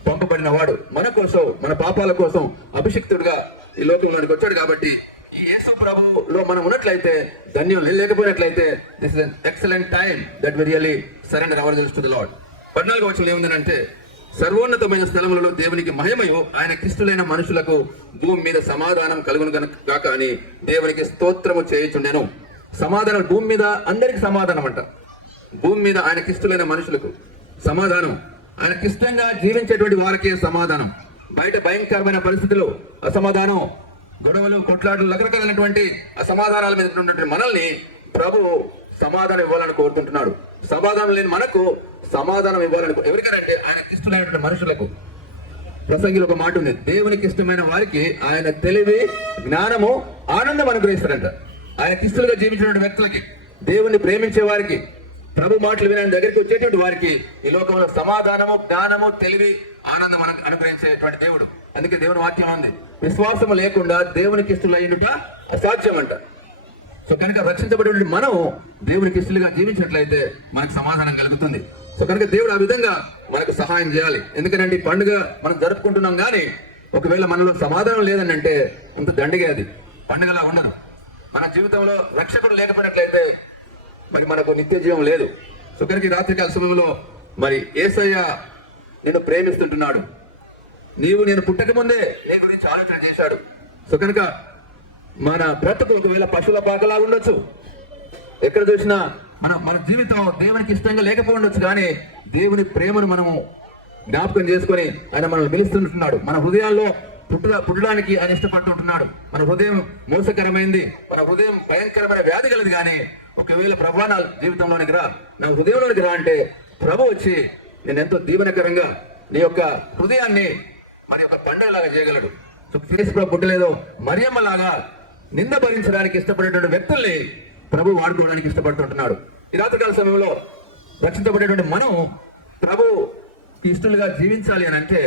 పంపబడిన వాడు, మన కోసం, మన పాపాల కోసం అభిషిక్తుడుగా ఈ లోకంలోనికి వచ్చాడు. కాబట్టి ఈ యేసు ప్రభులో మనం ఉన్నట్లయితే ధన్యం. లేకపోయినట్లయితే this is excellent time that we really surrender ours to the Lord. 14వ వచనంలో ఏముందంటే, సర్వోన్నతమైన స్థలములలో దేవునికి మహిమయు ఆయన క్రిస్తులైన మనుషులకు భూమి మీద సమాధానం కలుగును గాక అని దేవునికి స్తోత్రము చేయుచుండెను. సమాధానం భూమి మీద అందరికి సమాధానం అంట. భూమి మీద ఆయన క్రిస్తులైన మనుషులకు సమాధానం, ఆయన క్రిస్తంగా జీవించేటువంటి వారికి సమాధానం. బయట భయంకరమైన పరిస్థితులు, అసమాధానం, గొడవలు, కొట్లాటలు, రకరకాలైనటువంటి అసమాధానాల మీద ఉన్నటువంటి మనల్ని ప్రభు సమాధానం ఇవ్వాలని కోరుకుంటున్నాడు. సమాధానం లేని మనకు సమాధానం ఇవ్వాలని, ఎవరికనంటే ఆయన ఇష్టమైనటువంటి మనుషులకు. ప్రసంగిలో ఒక మాట ఉంది, దేవునికి ఇష్టమైన వారికి ఆయన తెలివి, జ్ఞానము, ఆనందం అనుగ్రహిస్తాడంట. ఆయన ఇష్టలుగా జీవించినటువంటి వ్యక్తులకి, దేవుణ్ణి ప్రేమించే వారికి, ప్రభు మాటలు విని ఆయన దగ్గరికి వచ్చేటువంటి వారికి ఈ లోకంలో సమాధానము, జ్ఞానము, తెలివి, ఆనందం అనుగ్రహించేటువంటి దేవుడు. అందుకే దేవుని వాక్యం ఉంది, విశ్వాసము లేకుండా దేవునికి ఇష్టలైనట అసాధ్యం అంట. సో కనుక రక్షించబడి మనం దేవునికి ఇష్టలుగా జీవించినట్లయితే మనకు సమాధానం కలుగుతుంది. సో కనుక దేవుడు ఆ విధంగా మనకు సహాయం చేయాలి. ఎందుకంటే ఈ పండుగ మనం జరుపుకుంటున్నాం, కానీ ఒకవేళ మనలో సమాధానం లేదని అంటే అంత దండిగా అది పండుగలా ఉండదు. మన జీవితంలో రక్షకుడు లేకపోయినట్లయితే మరి మనకు నిత్య జీవం లేదు. సో కనుక ఈ రాత్రికాల సమయంలో మరి యేసయ్య నిన్ను ప్రేమిస్తుంటున్నాడు. నేను పుట్టక ముందే నీ గురించి ఆలోచన చేశాడు. సో కనుక మన బ్రతుకు ఒకవేళ పశువుల పాకలాగా ఉండొచ్చు, ఎక్కడ చూసినా మన జీవితం దేవునికి ఇష్టంగా లేకపోవచ్చు, కానీ దేవుని ప్రేమను మనము జ్ఞాపకం చేసుకొని ఆయన మనం పిలుస్తుంటున్నాడు. మన హృదయాల్లో పుట్టడానికి ఆయన ఇష్టపడుతుంటున్నాడు. మన హృదయం మోసకరమైంది, మన హృదయం భయంకరమైన వ్యాధి కలది, కానీ ఒకవేళ ప్రభు నా జీవితంలోనికి రా, నా హృదయంలోనికి రా అంటే ప్రభు వచ్చి నేను ఎంతో దీవెనకరంగా నీ యొక్క హృదయాన్ని మరి ఒక పండుగలాగా చేయగలడు. సో ఫేస్ ప్రభు పుట్టలేదో మరియమ్మ లాగా నింద భరించడానికి ఇష్టపడేటువంటి వ్యక్తుల్ని ప్రభు వాడుకోవడానికి ఇష్టపడుతుంటున్నాడు. ఈ రాత్రికాల సమయంలో రక్షించబడేటువంటి మనం ప్రభు ఇష్టలుగా జీవించాలి అని అంటే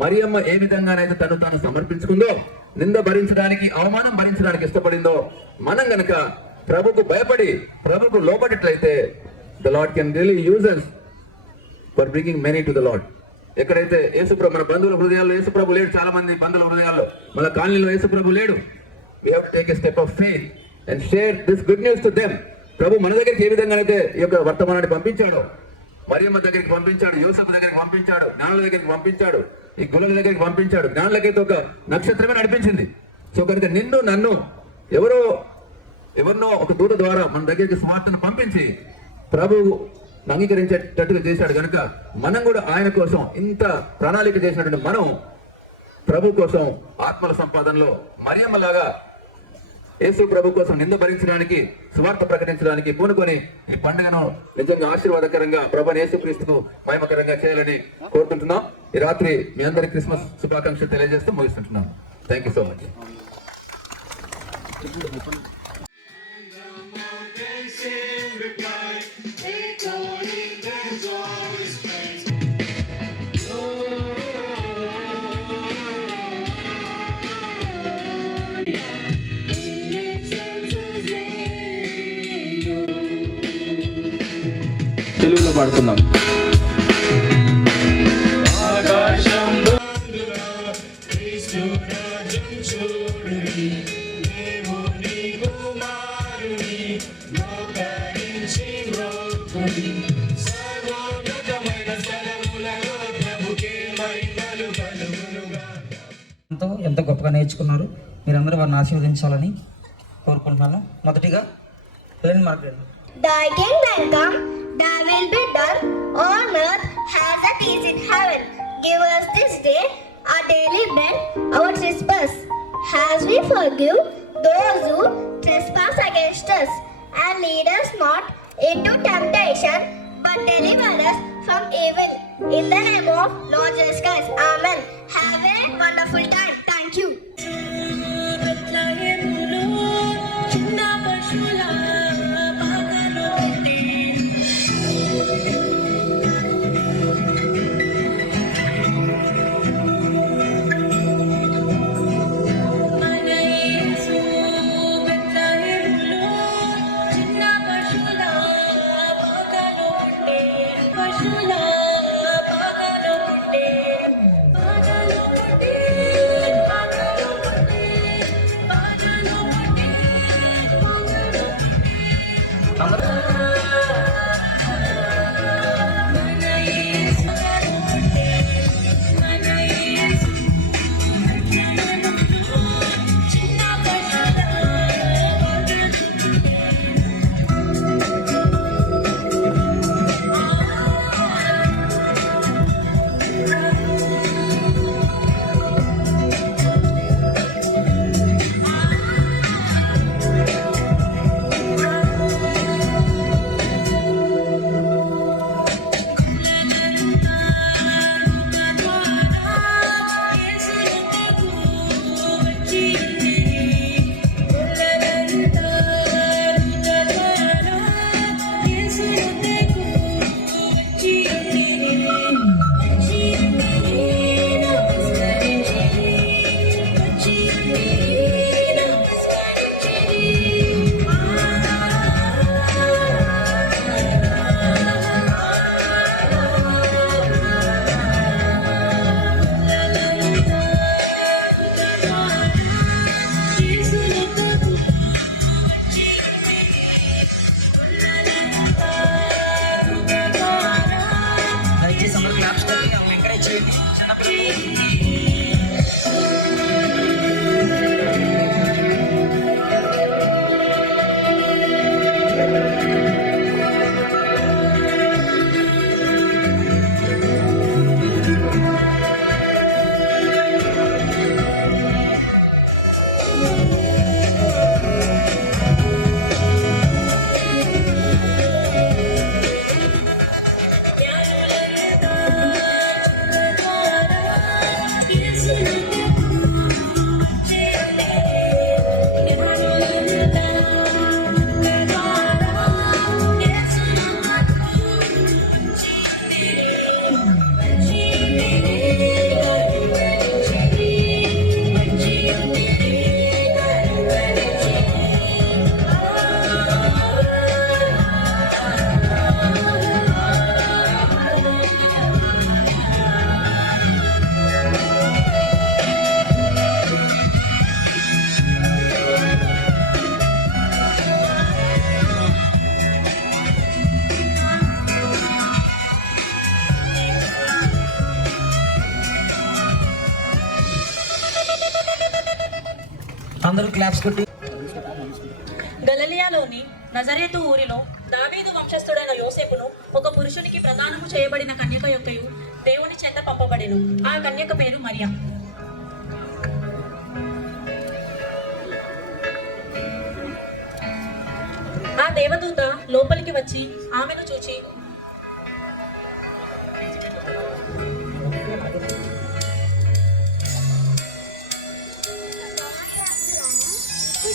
మరియమ్మ ఏ విధంగానైతే తను తాను సమర్పించుకుందో, నింద భరించడానికి, అవమానం భరించడానికి ఇష్టపడిందో, మనం గనక ప్రభుకు భయపడి ప్రభుకు లోపడినట్లయితే the Lord can really use us for bringing many to the Lord. ఎక్కడైతే యేసుప్రభు, మన బంధువుల హృదయాల్లో యేసుప్రభు లేడు, చాలా మంది బంధువుల హృదయాల్లో, మన కాలనీలో యేసుప్రభు లేడు. We have to take a step of faith and share this good news to them. ప్రభు మన దగ్గరికి ఏ విధంగానైతే ఈ యొక్క వర్తమానాన్ని పంపించాడో, మరియమ్మ దగ్గరికి పంపించాడు, యోసేపు దగ్గరికి పంపించాడు, జ్ఞానుల దగ్గరికి పంపించాడు, ఈ గుళ్ళ దగ్గరికి పంపించాడు. జ్ఞానులకైతే ఒక నక్షత్రమే నడిపించింది. సో కనుక నిన్ను నన్ను ఎవరినో ఒక దూత ద్వారా మన దగ్గరికి స్వార్థను పంపించి ప్రభు అంగీకరించేటట్టుగా చేశాడు. కనుక మనం కూడా ఆయన కోసం ఇంత ప్రణాళిక చేసినటువంటి మనం ప్రభు కోసం ఆత్మల సంపాదనలో మరియమ్మ లాగా యేసు ప్రభు కోసం నింద భరించడానికి, సువార్త ప్రకటించడానికి పూనుకొని ఈ పండుగను నిజంగా ఆశీర్వాదకరంగా ప్రభు యేసుక్రీస్తుకు మహిమకరంగా చేయాలని కోరుకుంటున్నాం. ఈ రాత్రి మీ అందరి క్రిస్మస్ శుభాకాంక్షలు తెలియజేస్తూ ముగిస్తుంటున్నాం. Thank you so much. తెలుగులో పాడుకుందాం. ఎంత గొప్పగా నేర్చుకున్నారు. మీరందరూ వారిని ఆశీర్వదించాలని కోరుకుంటున్నాను. మొదటిగా Helen Margaret. Thy kingdom come, thy will be done on earth as it is in heaven. Give us this day our daily bread, our trespass, as we forgive those who trespass against us. And lead us not into temptation, but deliver us from evil. In the name of Lord Jesus Christ. Amen. Have a wonderful time. Thank you. చిన్నపిల్లలు అందరూ claps కొట్టి. గలిలయలోని నజరేతు ఊరిలో దావీదు వంశస్థుడైన యోసేపును ఒక పురుషునికి ప్రదానము చేయబడిన కన్యక యొక్కయు దేవుని చెంత పంపబడెను. ఆ కన్యక పేరు మరియా. ఆ దేవదూత లోపలికి వచ్చి ఆమెను చూచి,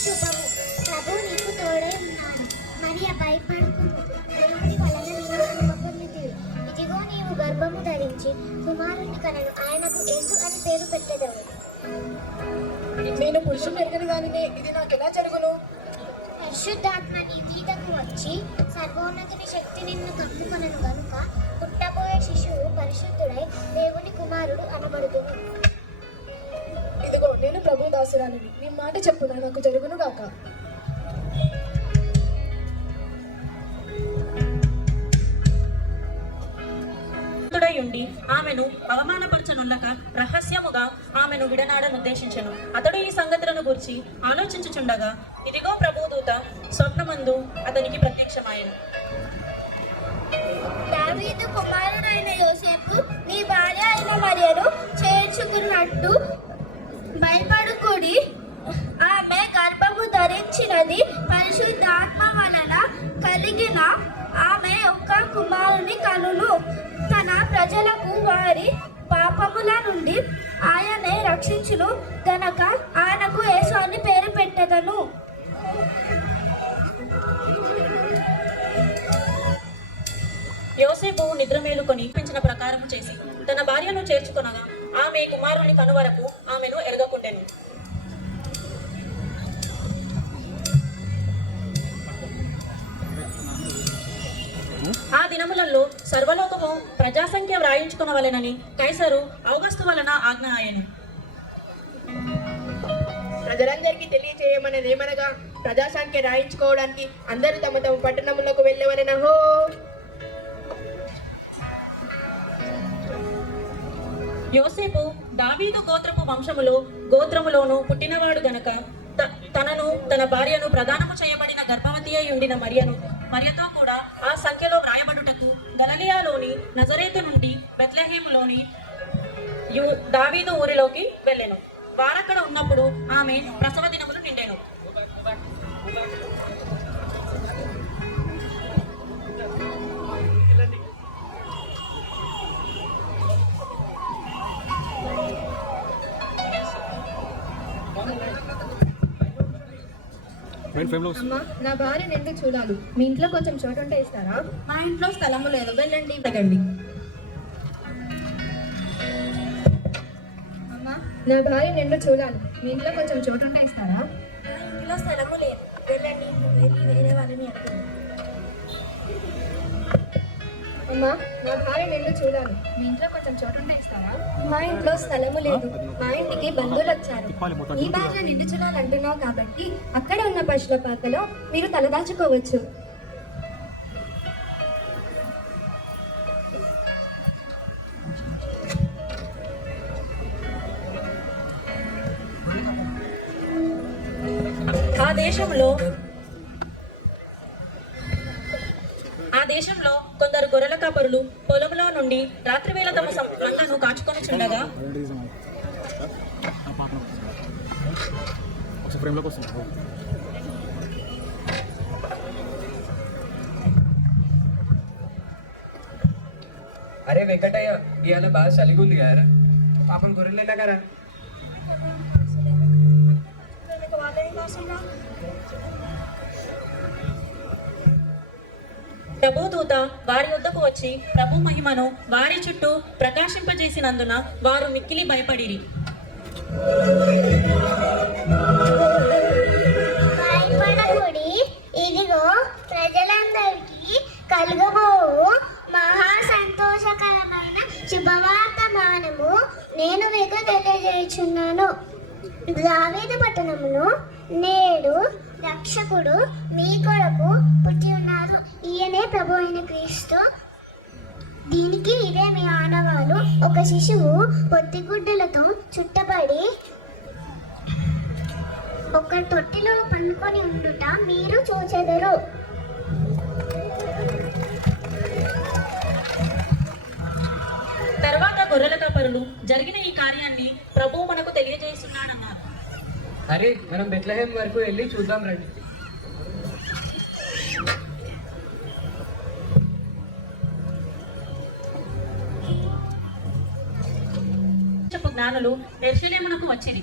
శుభము, ప్రభు నీకు తోడై ఉన్నాడు. మరియ భయపడకుము, దేవుని వలన నీవు కృపపొందితివి. ఇదిగో నీవు గర్భము ధరించి కుమారుని కనను, ఆయనకు యేసు అని పేరు పెట్టెదవు. నేను పురుషుని ఎరగను గానినే ఇది నాకు ఎలా జరుగును? పరిశుద్ధాత్మ నీ మీదకు వచ్చి సర్వోన్నతుని శక్తి నిన్ను కమ్ముకొనను గనుక పుట్టబోయే శిశువు పరిశుద్ధుడై దేవుని కుమారుడు అనబడుతుంది. ఇదిగో నేను ప్రభు దాసురాలిని, నీ మాట చెప్పున నాకు జరుగును గాక. ఉండి ఆమెను అవమానపరచనుల్లక రహస్యముగా ఆమెను విడనాడనుద్దేశించెను. అతడు ఈ సంగతులను గురించి ఆలోచించుచుండగా ఇదిగో ప్రభుదూత స్వప్నమందు అతనికి ప్రత్యక్షమాయెను. దావీదు కుమారుడైన యోసేపు నీ భార్య అయిన మరియను చేర్చుకున్నట్టు భయపడుకుడి, ఆమె గర్భము ధరించినది పరిశుద్ధాత్మ వలన కలిగిన ఆమె ఒక్క కుమారుని కనును. తన ప్రజలకు వారి పాపముల నుండి ఆయనే రక్షించును గనక ఆయనకు యేసు అని పేరు పెట్టెదను. యోసేపు నిద్ర మేలుకొని పెంచిన ప్రకారము చేసి తన భార్యను చేర్చుకొనగా ఆమె కుమారుని కను వరకు ఆమెను ఎరగకుండెను. ఆ దినములలో సర్వలోకము ప్రజాసంఖ్య వ్రాయించుకొనవలెనని కైసరు ఔగస్తు వలన ఆజ్ఞ ఆయను. ప్రజలందరికీ తెలియచేయమనేది ఏమనగా ప్రజాసంఖ్య రాయించుకోవడానికి అందరూ తమ తమ పట్టణములకు వెళ్ళవలెనహో. యోసేపు దావీదు గోత్రపు గోత్రములోను పుట్టినవాడు గనక తనను తన భార్యను ప్రదానము చేయబడిన గర్భవతి అయి ఉండిన మరియతో కూడా ఆ సంఖ్యలో వ్రాయబడుటకు గలిలయలోని నజరేతు నుండి బెత్లెహేములోని దావీదు ఊరిలోకి వెళ్ళెను. వారక్కడ ఉన్నప్పుడు ఆమె ప్రసవ దినములు నిండెను. అమ్మా, నా భార్య నిండు చూడాలి, మీ ఇంట్లో కొంచెం చోటు ఉంటే ఇస్తారా? మా ఇంట్లో స్థలము లేదు, వెళ్ళండి వెళ్ళండి. అమ్మా, నా భార్య నిండు చూడాలి, మీ ఇంట్లో కొంచెం చోటు ఉంటే ఇస్తారా? ఇంట్లో స్థలము లేదు, వెళ్ళండి వేరే వాళ్ళని అడగండి. అమ్మా, నా భార్య నిండు చూడాలి, మీ ఇంట్లో కొంచెం చోటు ఉంటే ఇస్తారా? మా ఇంట్లో స్థలము లేదు, మా ఇంటికి బంధువులు వచ్చారు. ఈ భార్య నిండు చూడాలంటున్నావు కాబట్టి అక్కడ ఉన్న పశువుల పాకలో మీరు తలదాచుకోవచ్చు. ఆ దేశంలో కొందరు గొర్రెల కాపరులు పొలంలో నుండి రాత్రివేళ తమ మందను కాచుకొని చుండగా అరే వెంకటయ్య, ఇవాళ బాగా చలిగా ఉంది కదా, పాపం గొర్రెలు వెళ్ళగారా. ప్రభుదూత వారి వద్దకు వచ్చి ప్రభు మహిమను వారి చుట్టూ ప్రకాశింపజేసినందున వారు మిక్కిలి భయపడిరి. భయపడకుడి, ఇదిగో ప్రజలందరికీ కలుగబోవు మహా సంతోషకరమైన శుభవర్తమానము నేను మీకు తెలియజేయుచున్నాను. దావీదు పట్టణమును నేడు రక్షకుడు మీ కొరకు పుట్టి ఉన్నారు. ఈయనే ప్రభు అయిన క్రీస్తు. దీనికి ఇదే మీ ఆనవాలు. ఒక శిశువు పొత్తిగుడ్డలతో చుట్టబడి ఒక తొట్టిలో పండుకొని ఉండుట మీరు చూచెదరు. తర్వాత గొర్రెల కాపరులు జరిగిన ఈ కార్యాన్ని ప్రభువు మనకు తెలియజేస్తున్నాడన్నారు. అరే మనం బెత్లెహేం వరకు వెళ్ళి చూద్దాం రండి. జ్ఞానులు యెరూషలేమునకు వచ్చిరి.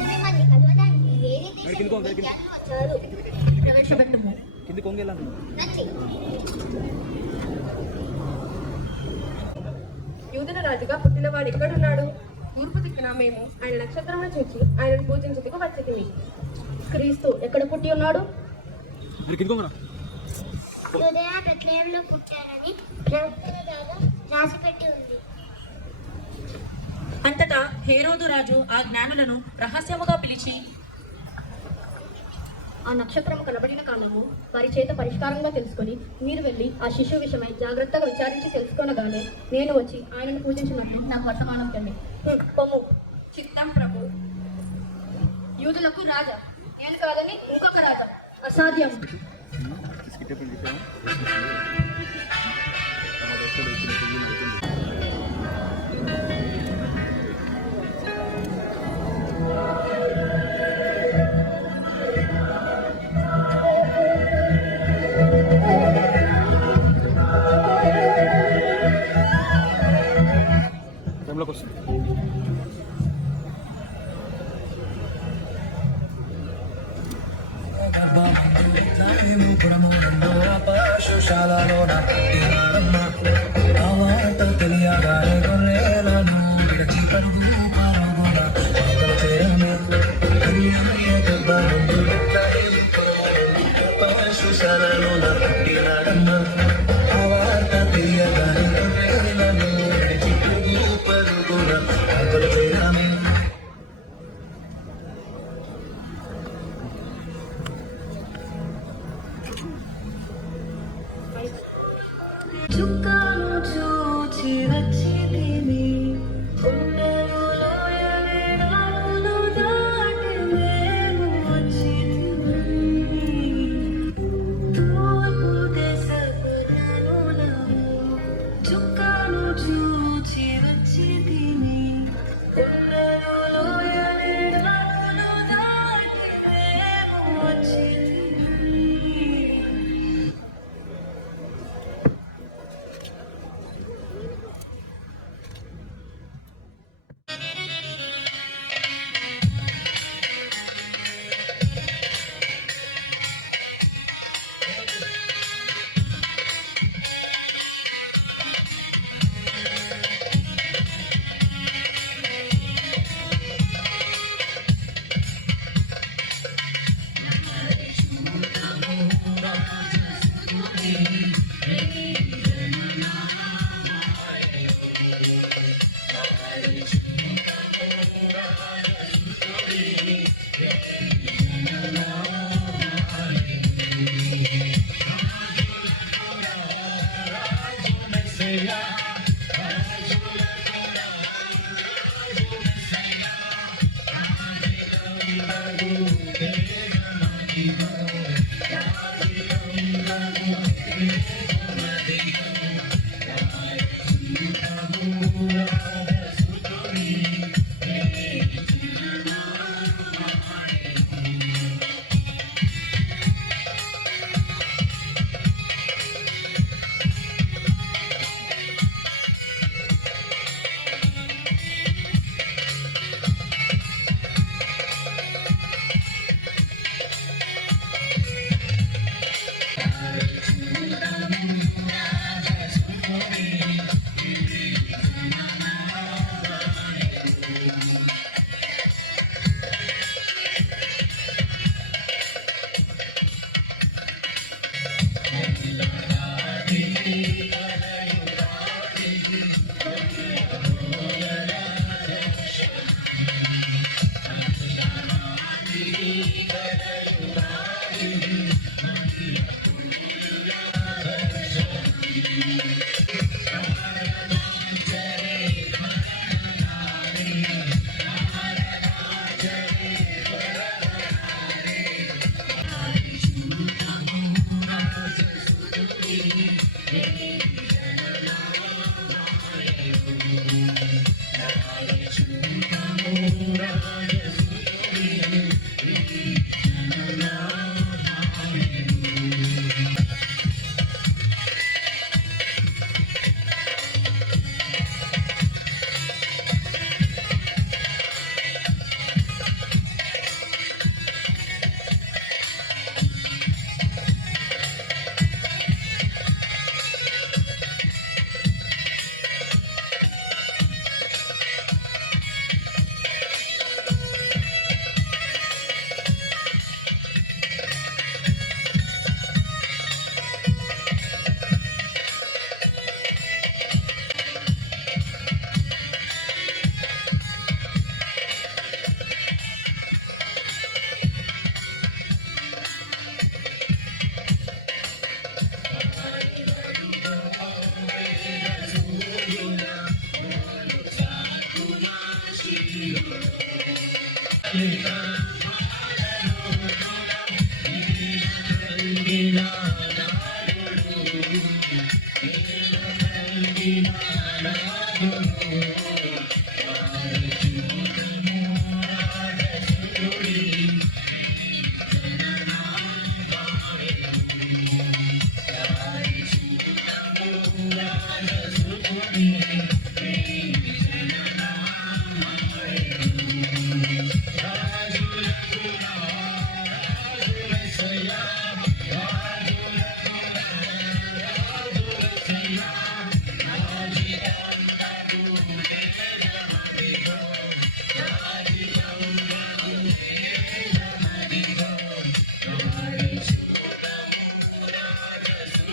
మిమ్మల్ని కలవడానికి ఏది తీసుకుని జ్ఞానులు వచ్చారు. ప్రవేశపెట్టుము. రండి. యూదుల రాజుగా పుట్టినవాడు ఎక్కడున్నాడు? తూర్పు దిక్కున మేము ఆయన నక్షత్రమును చూచి ఆయనను పూజించుటకు వచ్చితిమి. క్రీస్తు ఎక్కడ పుట్టి ఉన్నాడు? యూదయ బెత్లెహేములో పుట్టారని ప్రవక్తల ద్వారా రాసిపెట్టి ఉంది. అంతటా హేరోదు రాజు ఆ జ్ఞానులను రహస్యముగా పిలిచి ఆ నక్షత్రం కనబడిన కాలము వారి చేత పరిష్కారంగా తెలుసుకొని మీరు వెళ్ళి ఆ శిశువు విషయమై జాగ్రత్తగా విచారించి తెలుసుకొనగానే నేను వచ్చి ఆయనను పూజించినట్లు నాకు వర్తమానం కండి. పొమ్ము. చిత్తం ప్రభు. యూదులకు రాజా నేను కాదని ఇంకొక రాజా అసాధ్యం.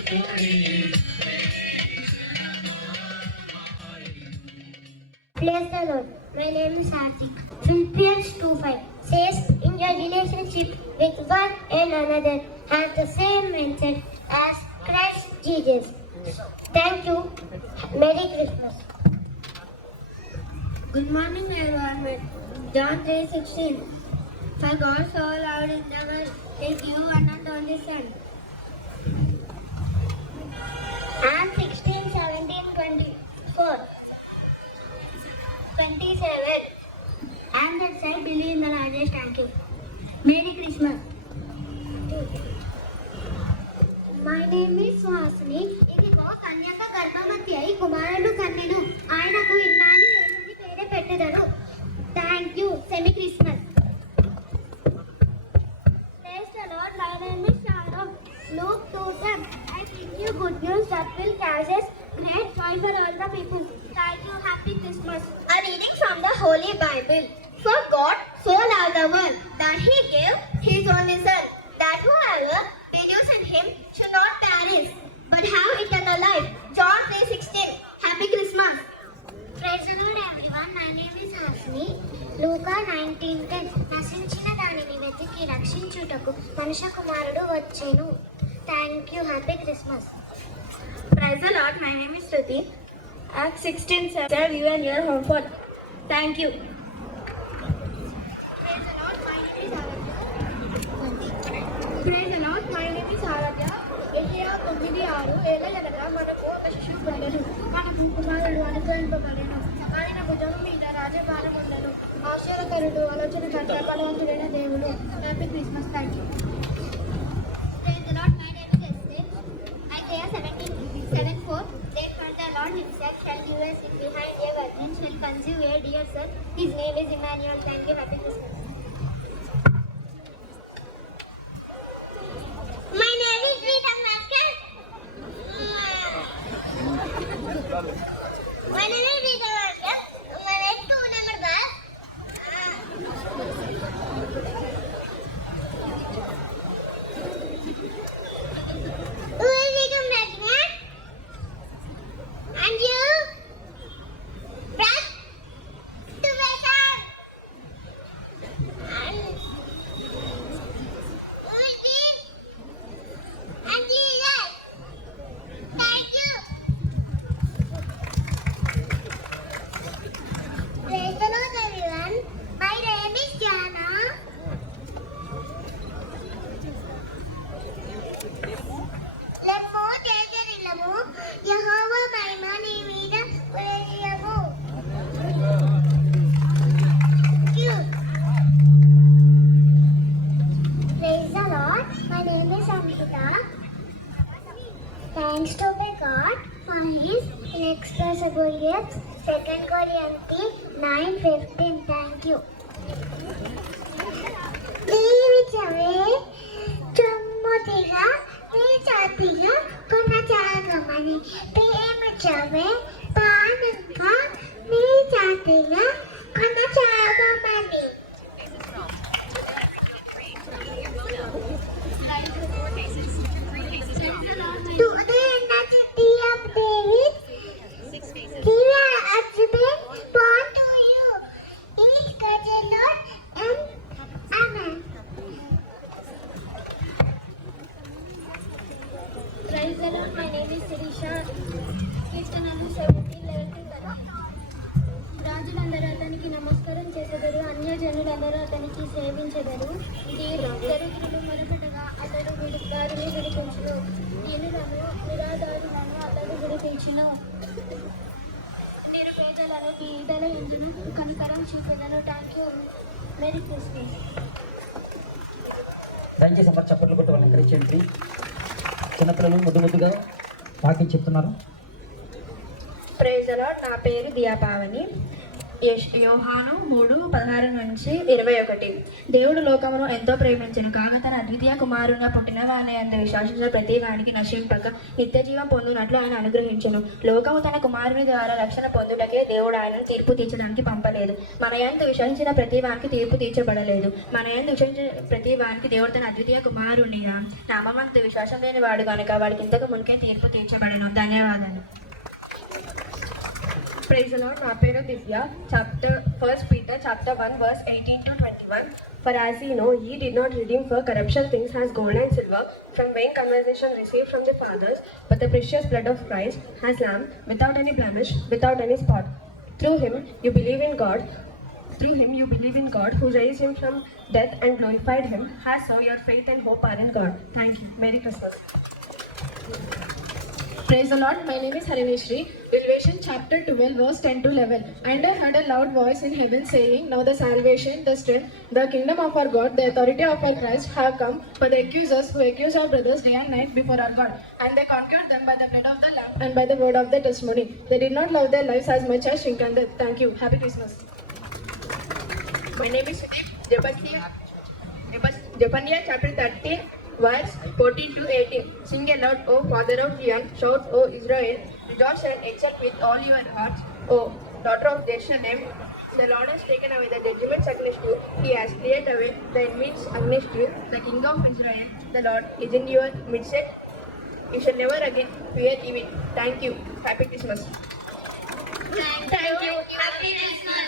Praise the Lord. My name is Arthik. Philippians 2:5 says, in your relationship with one and another, have the same mindset as Christ Jesus. Thank you. Merry Christmas. Good morning, everyone. John 3:16. For God so loved the world, He gave one and only Son. And 16, 17, 24. 27. And that I believe in the largest. Thank you. Merry Christmas. My name is Swasini. ఇదిగో కన్యక గర్భవతి అయి కుమారుడు కన్నెను ఆయనకు ఇన్నాను యేసుని పేరే పెట్టెదరు. Thank you. Semi Christmas. Praise the Lord. My name is Sharon. Luke 2:10. I bring you good news that will causes great joy for all the people. Thank you. Happy Christmas. A reading from the Holy Bible. For God so loved the world that He gave His only Son, that whoever believes in Him should not perish, but have eternal life. John 3:16. Happy Christmas. Praise the Lord, everyone. My name is Hasni. Luka 19:10. నశించిన దానిని వెతికి రక్షించుటకు మనుష్య కుమారుడు వచ్చెను. Thank you. Happy Christmas. Praise the Lord. My name is Shruti. Acts 16:7. Serve you and your home for. Thank you. Praise the Lord. My name is Aradhya. యెషయా 9:6. ఏళ్ళ ఎనగా మనకు ఒక శిశువు పుట్టెను, మనకు కుమారుడు అనుగ్రహింపబడెను, ఆయన భుజము మీద రాజభారం ఉండెను, ఆశ్చర్యకరుడు, ఆలోచనకర్త, బలవంతుడైన దేవుడు. Happy Christmas. Thank you. Praise the Lord. My name is Esther. Isaiah 17:7-4. Therefore the Lord Himself shall give us it behind a virgin, shall conceive a dear son. His name is Emmanuel. Thank you. Happy Christmas. My name is Rita Maskar. My name is Rita Maskar. My name is 2 number bus. Who is Rita Maskar? And you? Brad? To myself. And who is it? And Jesus. Thank you. Praise the Lord, everyone. My name is Jana. Lemmo Jejerilamu, Yehova Maima Nimida Uleliyamu. Thank you. Praise the Lord. My name is Amrita. Thanks to be God for His inexpressible gifts. 2 Corinthians 9:15. Thank you. జీవితమే చుమ్ముదిగా నీ జాతిగా కొనసాగమని, ప్రేమించవే పానంగా నీ జాతిగా కొనసాగమని. Today in the city of David, Diva Arjubin born to you. Each God the Lord and Amen. Praise the Lord. My name is Sirisha. కీర్తనలు 17:11. రాజులందరూ అతనికి నమస్కారం చేసెదరు, అన్యజనులందరూ అతనికి సేవించెదరు. దరిద్రులు మొరపెట్టగా అతడు వారిని విడిపించును, దీనులను నిరాధారులను అతడు విడిపించును, నిరుపేదలను బీదల ఇందును కనికరం చూపెదను. Thank you. Merry Christmas. Thank you so much. చప్పట్లు కొట్టి వాళ్ళని ఎంకరేజ్. చిన్నపిల్లలు ముద్దుగా వాకింగ్ చెప్తున్నారు. Praise the Lord. నా పేరు దియా పావని. యోహాను 3:16-21. దేవుడు లోకమును ఎంతో ప్రేమించెను కాగా తన అద్వితీయ కుమారుని పుట్టిన వాని అందు విశ్వాసించిన ప్రతి వానికి నశింపక నిత్య జీవం పొందునట్లు ఆయన అనుగ్రహించెను. లోకము తన కుమారుని ద్వారా రక్షణ పొందుటకే దేవుడు ఆయనను తీర్పు తీర్చడానికి పంపలేదు. మన యందు విశ్వసించిన ప్రతి వానికి తీర్పు తీర్చబడలేదు. మన యందు విశ్వసించిన ప్రతి వానికి దేవుడు తన అద్వితీయ కుమారుని నామమందు విశ్వాసం లేని వాడు కనుక వాడికి ఇంతకు మునికే తీర్పు తీర్చబడను. ధన్యవాదాలు. Praise the Lord. నా పేరు దివ్య. First Peter chapter 1 verse 18-21. For as ye know, ye did not redeem for corruption things as gold and silver from vain conversation received from the fathers, but the precious blood of Christ as lamb, without any blemish, without any spot. Through him you believe in God, who raised him from death and glorified him. As so your faith and hope are in God. Thank you. Merry Christmas. Praise the Lord. My name is Harineshri. Revelation chapter 12 verse 10-11. And I heard a loud voice in heaven saying, Now the salvation, the strength, the kingdom of our God, the authority of our Christ have come. For the accusers who accuse our brothers day and night before our God, and they conquered them by the blood of the Lamb and by the word of their testimony. They did not love their lives as much as shrink and death. Thank you. Happy Christmas. My name is Zephaniah chapter 13 verse 14-18. Sing aloud, O father of Zion, shout, O Israel, rejoice and exult with all your hearts, O daughter of Jerusalem. The Lord has taken away the judgments against you. He has cleared away the enemies against you. The King of Israel, the Lord, is in your midst. You shall never again fear evil. Thank you. Happy Christmas. Thank you. Happy Christmas.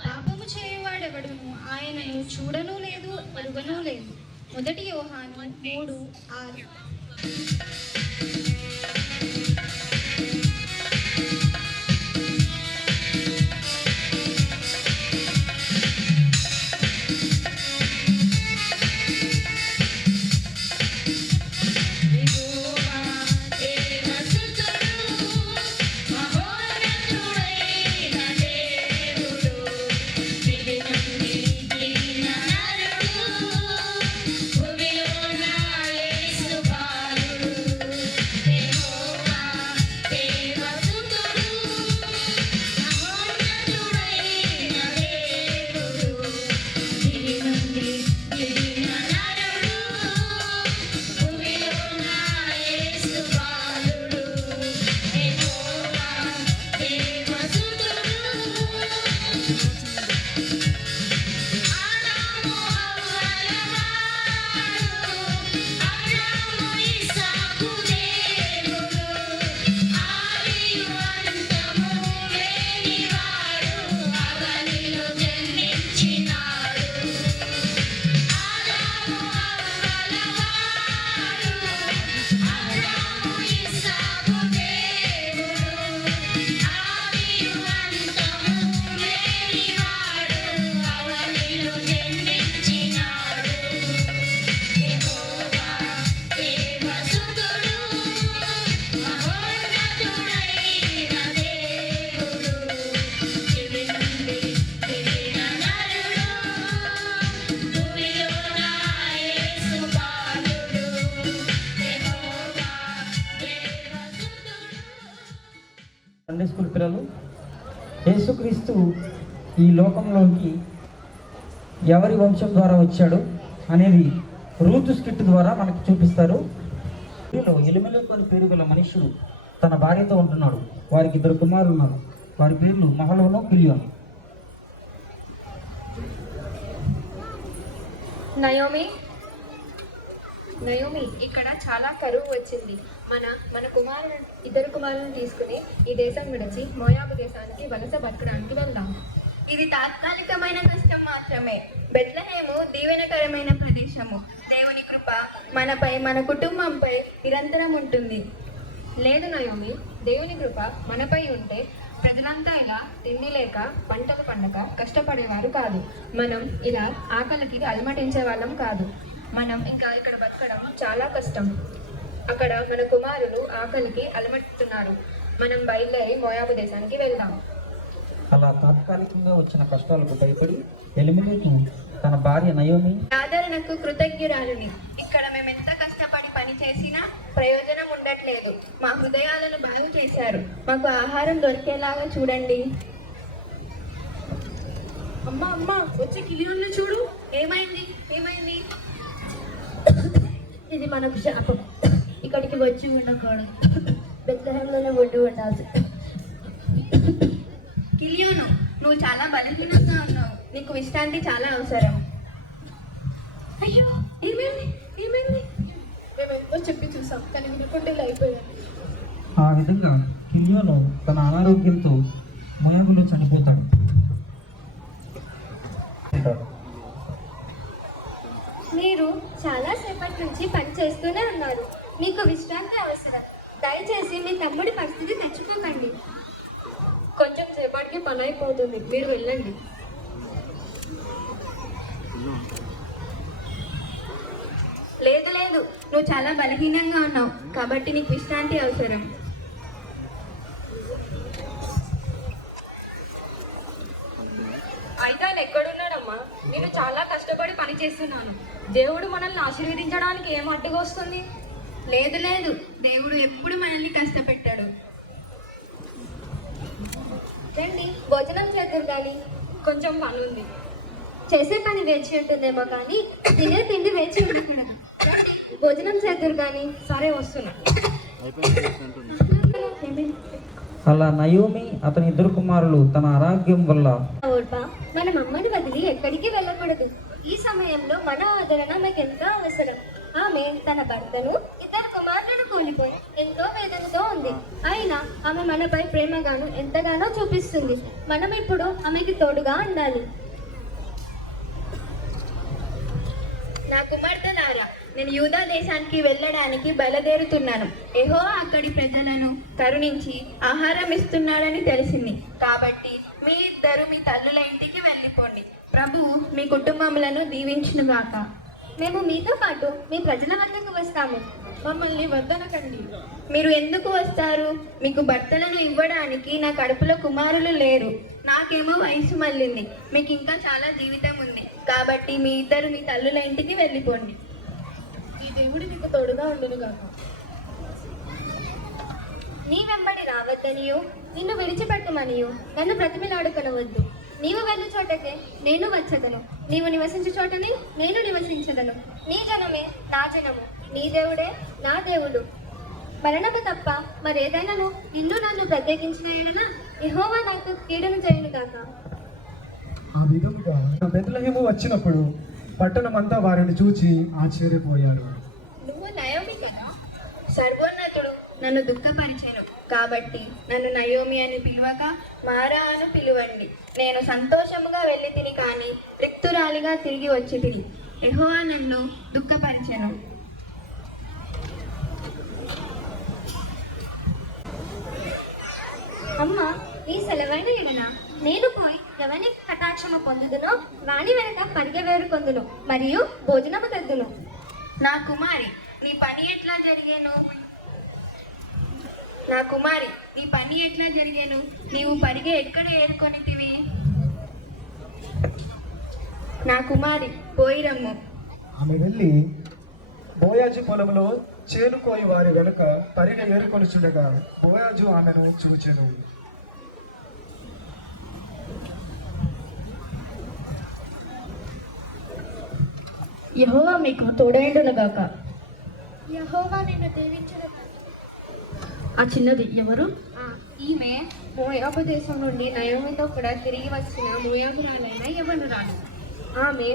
పాపము చేయువాడెవడును ఆయనను చూడను లేదు, ఎరుగను లేదు. మొదటి యోహాను 3:6. భూమిలో నా Sunday school పిల్లలు, యేసుక్రీస్తు ఈ లోకంలోకి ఎవరి వంశం ద్వారా వచ్చాడు అనేది రూతు స్కిట్ ద్వారా మనకు చూపిస్తారు. ఎలిమెలెకు అని పేరు గల మనుషుడు తన భార్యతో ఉంటున్నాడు. వారికి 2 కుమారులు ఉన్నారు. వారి పేర్లు మహలోను, కిలియోను. నయోమి, ఇక్కడ చాలా కరువు వచ్చింది. మన కుమారులను 2 కుమారులను తీసుకుని ఈ దేశం విడిచి మోయాబు దేశానికి వలస బతకడానికి వెళ్దాం. ఇది తాత్కాలికమైన కష్టం మాత్రమే. బెత్లెహేము దీవెనకరమైన ప్రదేశము. దేవుని కృప మనపై, మన కుటుంబంపై నిరంతరం ఉంటుంది. లేదు నయోమి, దేవుని కృప మనపై ఉంటే ప్రజలంతా ఇలా తిండి లేక, పంటలు పండక కష్టపడేవారు కాదు. మనం ఇలా ఆకలికి అలమటించే వాళ్ళం కాదు. మనం ఇంకా ఇక్కడ బతకడం చాలా కష్టం. అక్కడ మన కుమారులు ఆకలికి అలమటిస్తున్నారు. మనం బయలుదేరి మోయాబు దేశానికి వెళ్దాం. అలా తాత్కాలికంగా వచ్చిన కష్టాలకు భయపడి ఎలిమెలెకు తన భార్య నయోమి, ఆదరణకు కృతజ్ఞురాలిని. ఇక్కడ మేము ఎంత కష్టపడి పని చేసినా ప్రయోజనం ఉండట్లేదు. మా హృదయాలను బాగు చేశారు. మాకు ఆహారం దొరికేలాగా చూడండి. అమ్మా వచ్చే కిలియోన్లు చూడు. ఏమైంది? ఇది మనకు శాపం. ఇక్కడికి వచ్చి ఉండకూడదు. బెత్లెహేంలోనే ఉండి ఉండాల్సి. కిలియోను, నువ్వు చాలా బలహీనంగా ఉన్నావు. నీకు విశ్రాంతి చాలా అవసరం. అయ్యో, ఏమైంది? మేము ఎంతో చెప్పి చూసాం, కానీ వినకుండా ఇలా అయిపోయాను. ఆ విధంగా కిలియోను తన అనారోగ్యంతో మోయాబులో చనిపోతాడు. మీరు చాలాసేపటి నుంచి పని చేస్తూనే ఉన్నారు. మీకు విశ్రాంతి అవసరం. దయచేసి మీ తమ్ముడి పరిస్థితి తెచ్చుకోకండి. కొంచెం సేపటికి పని అయిపోతుంది, మీరు వెళ్ళండి. లేదు, నువ్వు చాలా బలహీనంగా ఉన్నావు కాబట్టి నీకు విశ్రాంతి అవసరం. అయితే ఆయన ఎక్కడున్నాడమ్మా? నేను చాలా కష్టపడి పని చేస్తున్నాను. దేవుడు మనల్ని ఆశీర్వదించడానికి ఏం అడ్డుగా వస్తుంది? లేదు, దేవుడు ఎప్పుడు మనల్ని కష్టపెట్టాడు. రండి, భోజనం చేద్దరు కానీ. కొంచెం పని ఉంది. చేసే పని వేచి ఉంటుందేమో కానీ తినే తిండి వేచి ఉండకూడదు. రండి, భోజనం చేద్దరు కానీ. సరే, వస్తున్నా. అలా నయోమి అతని 2 కుమారులు తన అనారోగ్యం వల్ల ఓర్పా, మన అమ్మని వదిలి ఎక్కడికి వెళ్ళకూడదు. ఈ సమయంలో మన ఆదరణ మీకు ఎంతో అవసరం. ఆమె తన భర్తను 2 కుమారులను కోల్పోయి ఎంతో వేదనతో ఉంది. అయినా ఆమె మనపై ప్రేమగాను ఎంతగానో చూపిస్తుంది. మనం ఇప్పుడు ఆమెకి తోడుగా ఉండాలి. నా కుమార్తెలారా, నేను యూదా దేశానికి వెళ్ళడానికి బయలుదేరుతున్నాను. యెహోవా అక్కడి ప్రజలను కరుణించి ఆహారం ఇస్తున్నాడని తెలిసింది. కాబట్టి మీ 2 మీ తల్లుల ఇంటికి వెళ్ళిపోండి. ప్రభువు మీ కుటుంబములను దీవించునుగాక. మేము మీతో పాటు మీ ప్రజల వద్దకు వస్తాము. మమ్మల్ని వద్దనకండి. మీరు ఎందుకు వస్తారు? మీకు భర్తలను ఇవ్వడానికి నా కడుపులో కుమారులు లేరు. నాకేమో వయసు మళ్ళింది. మీకు ఇంకా చాలా జీవితం ఉంది. కాబట్టి మీ 2 మీ తల్లుల ఇంటికి వెళ్ళిపోండి. ఈ దేవుడు మీకు తోడుగా ఉండును గాక. నీ వెంబడి రావద్దనియు, నిన్ను విడిచిపెట్టమనియు నన్ను బ్రతిమిలాడుకొనవద్దు. నీవు వెళ్ళి చోటకే నేను వచ్చదను, నీవు నివసించు చోటని నేను నివసించదను. నీ జనమే నా జనము, నీ దేవుడే నా దేవుడు. మరణము తప్ప మరేదైనాను నిన్ను నన్ను ప్రత్యేకించిన ఎడల యెహోవా నాకు కీడును చేయును గాక. ఆ విధముగా బెత్లెహేము వచ్చినప్పుడు పట్టణమంతా వారిని చూచి ఆశ్చర్యపోయారు. నువ్వు నయోమి కదా? సర్వోన్నతుడు నన్ను దుఃఖపరిచాను కాబట్టి నన్ను నయోమి అని పిలువక మారా అని పిలువండి. నేను సంతోషముగా వెళ్ళి తిని కానీ రిక్తురాలిగా తిరిగి వచ్చి తిని. యెహోవా నన్ను దుఃఖపరిచాను. అమ్మ, ఈ సెలవైన ఎడన నేను పోయి ఎవని కటాక్షము పొందుదునో వాని వెనక పరిగెవేరు కొందును మరియు భోజనము తెద్దును. నా కుమారి, నీ పని ఎట్లా జరిగాను? నీవు పరిగె ఎక్కడ ఏరుకొనితివి? నా కుమారి, పోయిరమ్ము. ఆమె వెళ్ళి బోయాజు పొలంలో చేనుకోయి వారి వెనుక పరిగె ఏరుకొనిచుండగా బోయాజు ఆమెను చూచెను. యెహోవా మీకు తోడైండునుగాక. యెహోవా నిన్ను దీవించును. ఆ చిన్నది ఎవరు? ఈమె మోయాబు దేశం నుండి నయోమితో కూడా తిరిగి వచ్చిన మోయాబురాలైన యవ్వనురాలు. ఆమె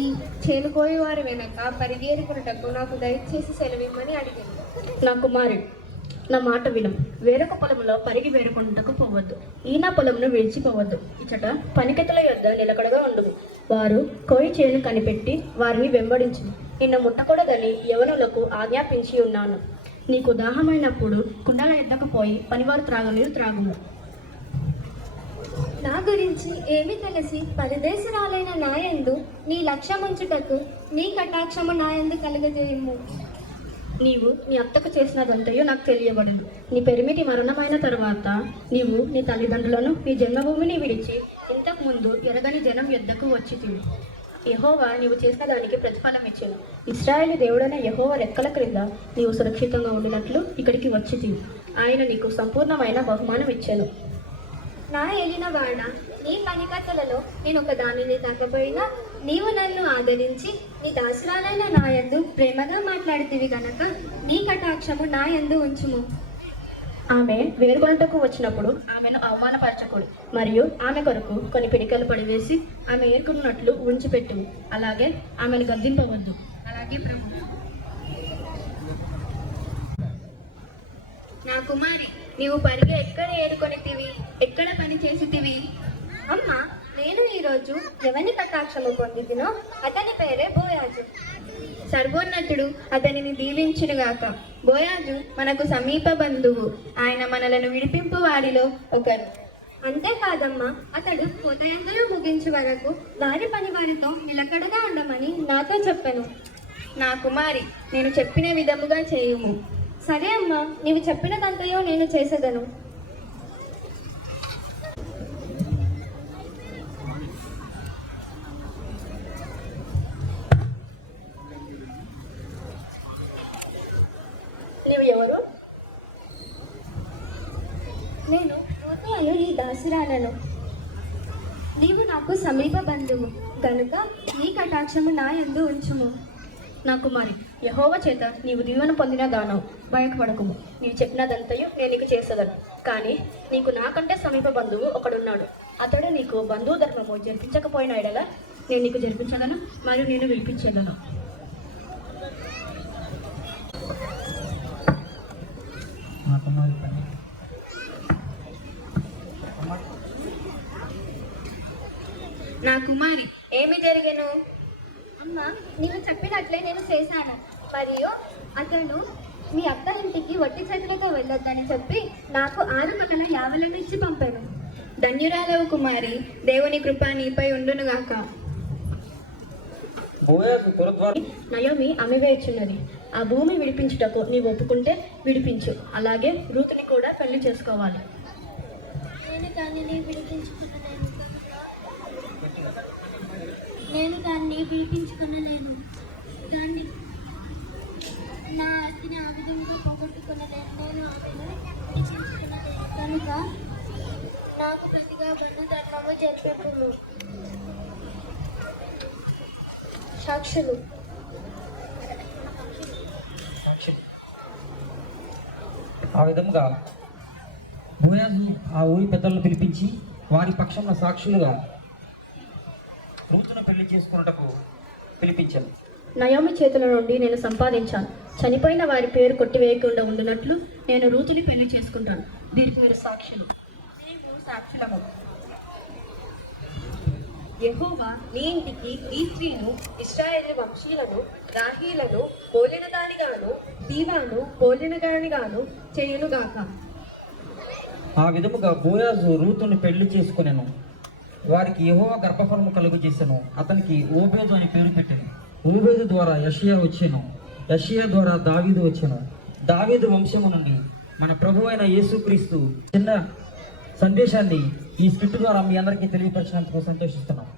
ఈ చేనుకోయి వారి వెనక పరిగెరుకున్నటకు నాకు దయచేసి సెలవిమ్మని అడిగింది. నా కుమారి, నా మాట వినం. వేరొక పొలంలో పరిగి వేరుకుంటకు పోవద్దు. ఈ నా పొలంను విడిచిపోవద్దు. ఇచ్చట పనికెతుల యొద్ద నిలకడగా ఉండుము. వారు కోయి చేను కనిపెట్టి వారిని వెంబడించు. నిన్ను ముట్టకూడదని యవనులకు ఆజ్ఞాపించి ఉన్నాను. నీకు దాహమైనప్పుడు కుండల ఎద్దకు పోయి పనివారు త్రాగునీరు త్రాగుము. నా గురించి ఏమి తెలిసి పరదేశరాలైన నాయందు నీ లక్ష్యముంచుటకు నీ కటాక్షము నాయందు కలుగజేయము. నీవు నీ అత్తకు చేసినదంతయో నాకు తెలియబడింది. నీ పెరిమిటి మరణమైన తరువాత నీవు నీ తల్లిదండ్రులను నీ జన్మభూమిని విడిచి ఇంతకు ముందు ఎరగని జనం యొద్దకు వచ్చితివి. యెహోవా నీవు చేసిన దానికి ప్రతిఫలం ఇచ్చాను. ఇశ్రాయేలు దేవుడైన యెహోవా రెక్కల క్రింద నీవు సురక్షితంగా ఉండినట్లు ఇక్కడికి వచ్చితివి. ఆయన నీకు సంపూర్ణమైన బహుమానం ఇచ్చాను. నా ఏలినవాడ, నీ పనికత్తలలో నేను ఒక దానిని తగ్గపోయినా నీవు నన్ను ఆదరించి నీ దాసురాలైన నాయందు ప్రేమగా మాట్లాడితివి గనక నీ కటాక్షము నాయందు ఉంచుము. ఆమె వేరుకొనుటకు వచ్చినప్పుడు ఆమెను అవమానపరచకూడదు. మరియు ఆమె కొరకు కొన్ని పిడికలు పడివేసి ఆమె ఏరుకున్నట్లు ఉంచిపెట్టు. అలాగే ఆమెను గద్దింపవద్దు. అలాగే ప్రభు. నా కుమారి, నీవు పరిగె ఎక్కడ ఏరుకొనితివి? ఎక్కడ పని చేసితివి? అమ్మ, నేను ఈరోజు ఎవని కటాక్షము పొందితినో అతని పేరే బోయాజు. సర్వోన్నతుడు అతనిని దీవించునుగాక. బోయాజు మనకు సమీప బంధువు. ఆయన మనలను విడిపింపు వారిలో ఒకరు. అంతేకాదమ్మా, అతడు ఉదయంలో ముగించే వరకు వారి పని వారితో నిలకడగా ఉండమని నాతో చెప్పాను. నా కుమారి, నేను చెప్పిన విధముగా చేయుము. సరే అమ్మా, నీవు చెప్పినదంతయో నేను చేసేదను. నీవు ఎవరు? నేను రూతు నీ దాసురాలను. నీవు నాకు సమీప బంధువు గనుక నీ కటాక్షము నా యందు ఉంచుము. నా కుమారి, యెహోవా చేత నీవు దీవెన పొందిన దానవు. భయపడకుము. నీవు చెప్పినదంతయు నేను నీకు చేసేదను. కానీ నీకు నాకంటే సమీప బంధువు ఒకడున్నాడు. అతడు నీకు బంధువు ధర్మము జరిపించకపోయిన ఎడల నేను నీకు జరిపించగలను మరియు నేను విడిపించగలను. నా కుమారి, ఏమి జరిగెను? అమ్మ, నీవు చెప్పినట్లే నేను చేశాను. మరియు అతను మీ అత్త ఇంటికి వట్టి చేతులతో వెళ్ళొద్దని చెప్పి నాకు 6 పక్కన యావలను ఇచ్చి పంపాను. ధన్యురాలవు కుమారి, దేవుని కృప నీపై ఉండునుగాక. నయోమి అమ్మివేయుచున్నది. ఆ భూమి విడిపించుటకు నీవు ఒప్పుకుంటే విడిపించు. అలాగే రూతుని కూడా పెళ్లి చేసుకోవాలి. నేను దానిని విడిపించుకునలేను. దాన్ని నా ఆస్తిని ఆ విధంగా పోగొట్టుకునలేను. నేను ఆమెను విడిపించుకునలేను కనుక నాకు ప్రతిగా బంధు ధర్మము జరిపేప్పుడు. సాక్షులు. ఆ విధంగా బోయాజు ఆ ఊరి పెద్దలను పిలిపించి వారి పక్షంలో సాక్షులుగా రూతును పెళ్లి చేసుకున్నటకు పిలిపించాను. నయోమి చేతుల నుండి నేను సంపాదించాను. చనిపోయిన వారి పేరు కొట్టివేయకుండా ఉండినట్లు నేను రూతుని పెళ్లి చేసుకుంటాను. దీనికి మీరు సాక్షులు. సాక్షులము. యెహోవా నీ ఇంటికి ఈ స్త్రీను ఇశ్రాయేలు వంశీయులను రాహీలను పోలిన దానిగాను దీవాను పోలిన దానిగాను చేయునుగాక. ఆ విధముగా బోయాజు రూతుని పెళ్లి చేసుకునేను. వారికి యెహోవా గర్భఫలము కలుగు చేశాను. అతనికి ఓబేదు అని పేరు పెట్టాను. ఓబేదు ద్వారా యెషయా వచ్చాను. యెషయా ద్వారా దావీదు వచ్చాను. దావీదు వంశము నుండి మన ప్రభు అయిన యేసుక్రీస్తు చిన్న సందేశాన్ని ఈ స్క్రిప్ట్ ద్వారా మీ అందరికీ తెలియపరిచినందుకు సంతోషిస్తున్నాం.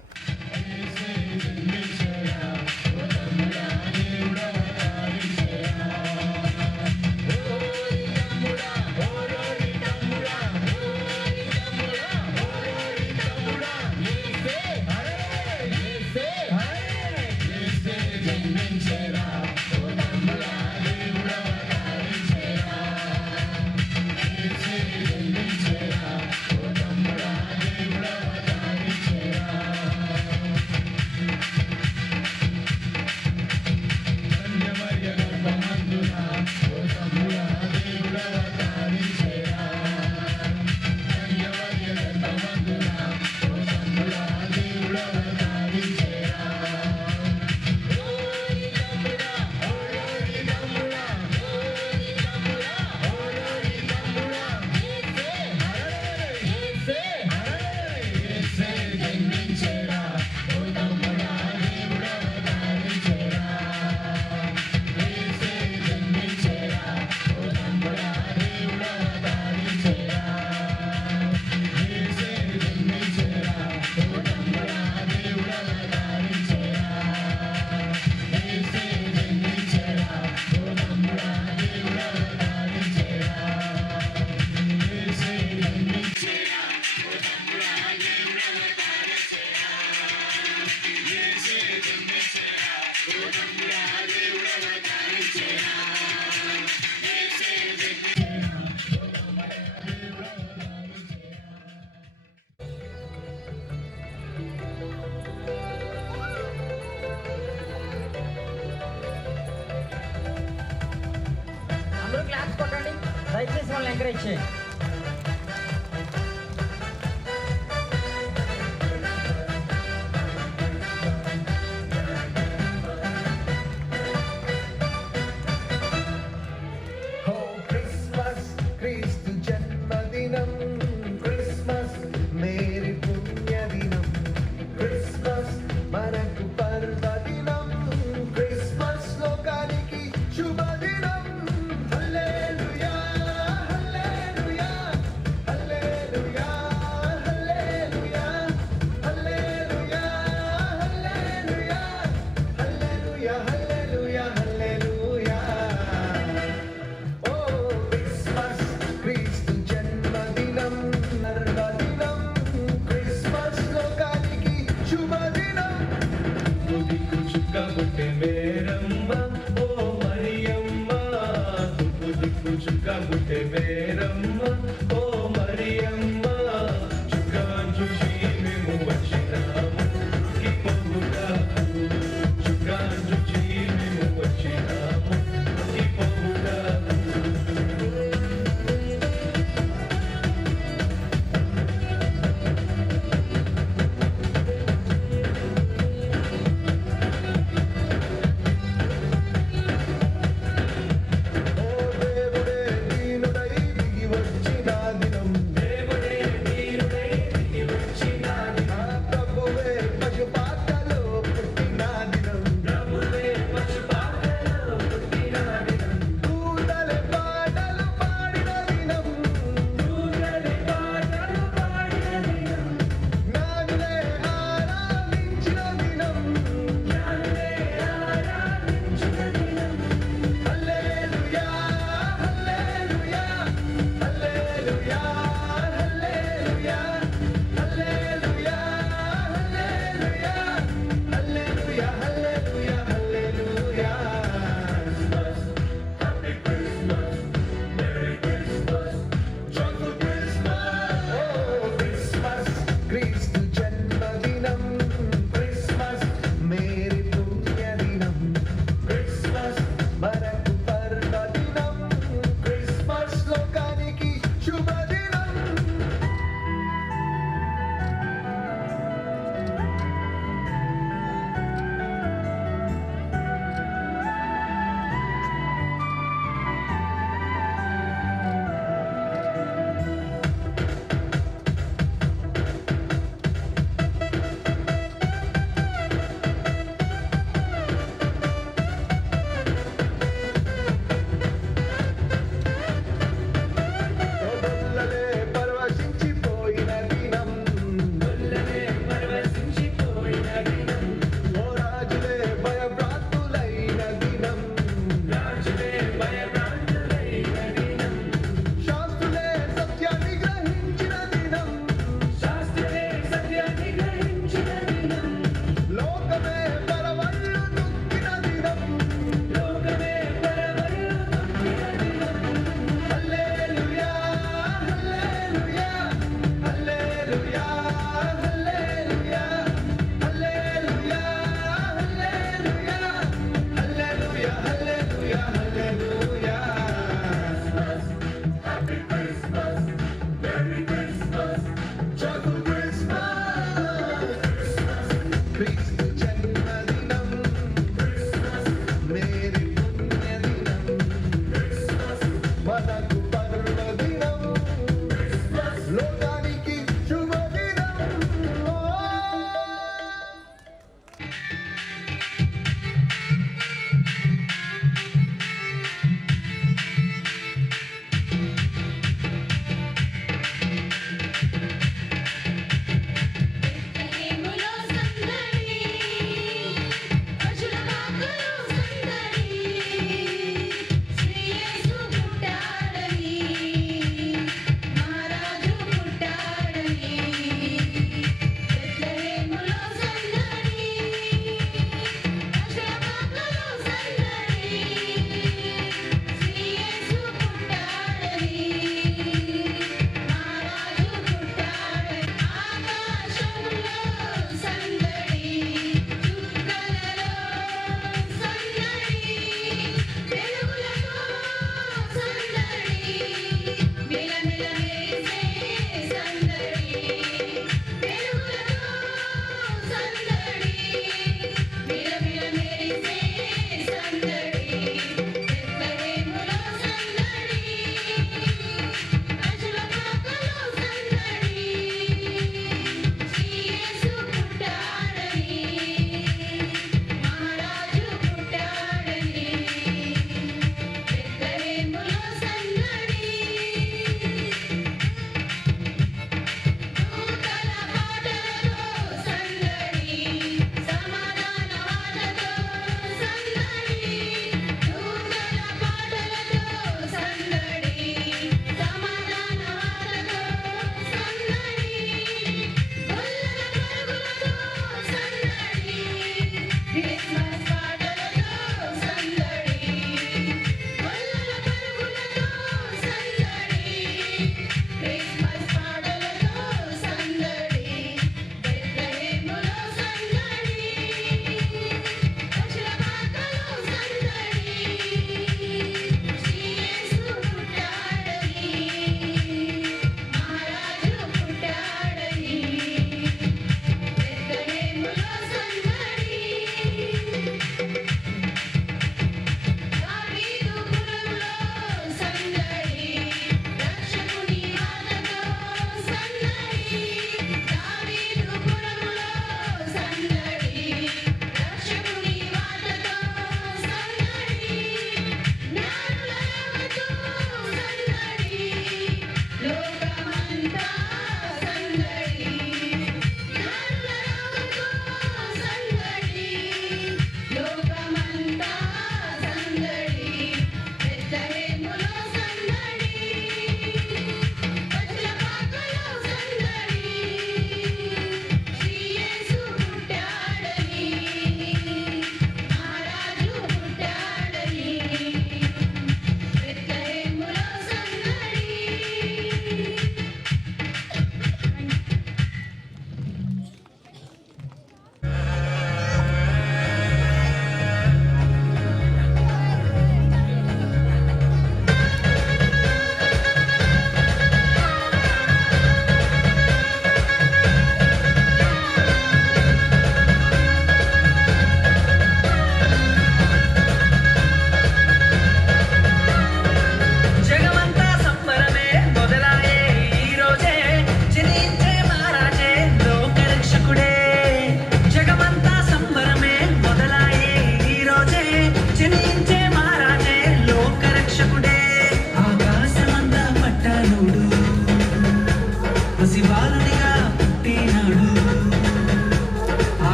దయచేసి వాళ్ళని ఎంకరేజ్ చేయండి. క్రిస్మస్ క్రీస్తు జన్మదినం, క్రిస్మస్ మేరీ పుణ్యదినం, క్రిస్మస్ మనకు పర్వదినం, క్రిస్మస్ లోకానికి శుభదినం. హల్లెలూయా హల్లెలూయా హల్లెలూయా హల్లెలూయా హల్లెలూయా హల్లెలూయా హల్లెలూయా హల్లెలూయా హల్లెలూయా. ఓ క్రిస్మస్ క్రీస్తు జన్మదినం, పర్వదినం, క్రిస్మస్ లోకానికి శుభదినం. తుదికు చుక్క పుట్టే మేరమ్మ ఓ మరియమ్మ, తుదికు చుక్క పుట్టే మేరమ్మ ఓ మరియమ్మ, చుక్కాను చూసి మేము వచ్చినాము ఈ పొగుడాకు, చుక్కాను చూసి మేము వచ్చినాము ఈ పొగుడాకు.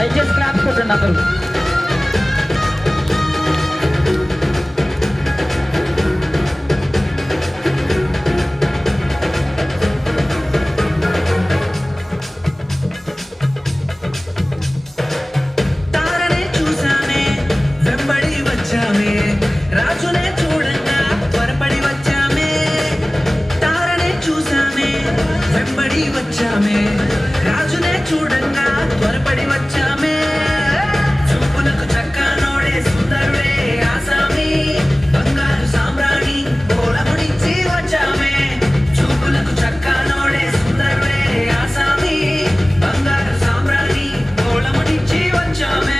దయచేసి క్లాప్స్ కొట్టండి అందరూ. తారనే చూసామే వెంబడి వచ్చామే రాజునే చూడంగా త్వరపడి వచ్చామే తారనే చూసామే వెంబడి వచ్చామే రాజునే చూడంగా త్వరపడి వచ్చామే చూపులకు చక్కనోడే సుందరుడే ఆసామి బంగారు సామ్రాణి కోలమునిచ్చి వచ్చామే చూపులకు చక్కనోడే సుందరుడే ఆసామి బంగారు సామ్రాణి కోలమునిచ్చి వచ్చామే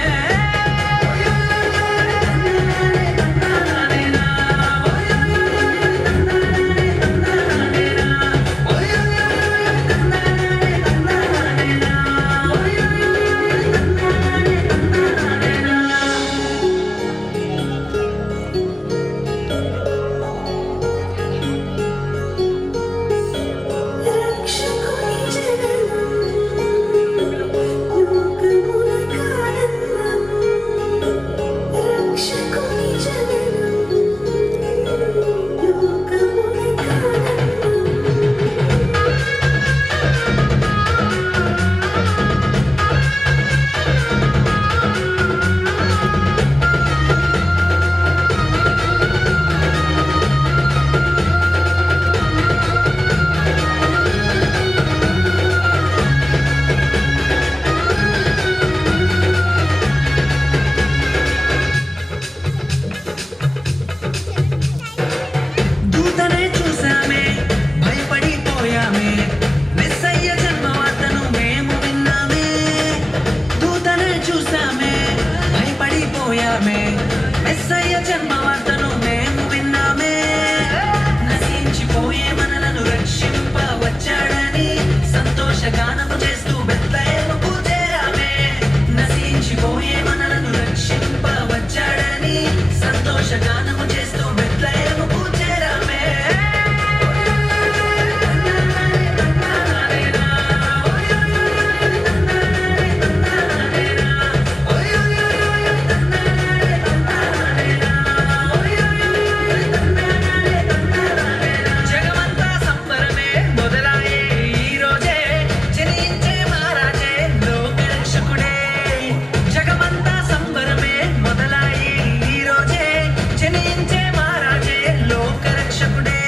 దూతనే చూసామే భయపడిపోయామే మెస్సయ్య జన్మవార్తను మేము విన్నామే దూతనే చూసామే భయపడిపోయామే మెస్సయ్య జన్మవార్తను మేము విన్నామే నశించిపోయే మనలను రక్షింప వచ్చాడని సంతోషగానము చేస్తూ బెత్లెహేముకు చేరామే నశించిపోయే మనలను రక్షింప వచ్చాడని సంతోషగానము చేస్తూ బెత్లెహేముకు చేరామే జగమంతా సంబరమే మొదలాయే ఈ రోజే జనించే మహారాజే లోకరక్షకుడే జగమంతా సంబరమే మొదలాయే ఈ రోజే జనించే మహారాజే లోకరక్షకుడే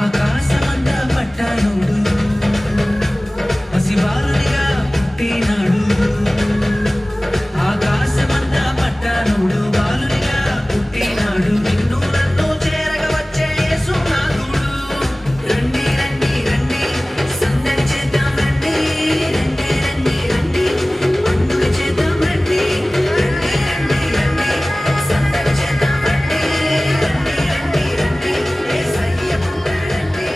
ఆకాశమంతా పట్టానుడు పసిబాలునిగా పుట్టినాడు ఆకాశమంతా పట్టానుడు బాలునిగా పుట్టినాడు నిన్ను నన్ను చేరగ వచ్చే యేసునాథుడు రండి రండి రండి సందడి చేద్దాం రండి రండి రండి రండి పండుగ చేద్దాం రండి రండి రండి రండి సందడి చేద్దాం రండి రండి రండి రండి యేసయ్య పుట్టాడండి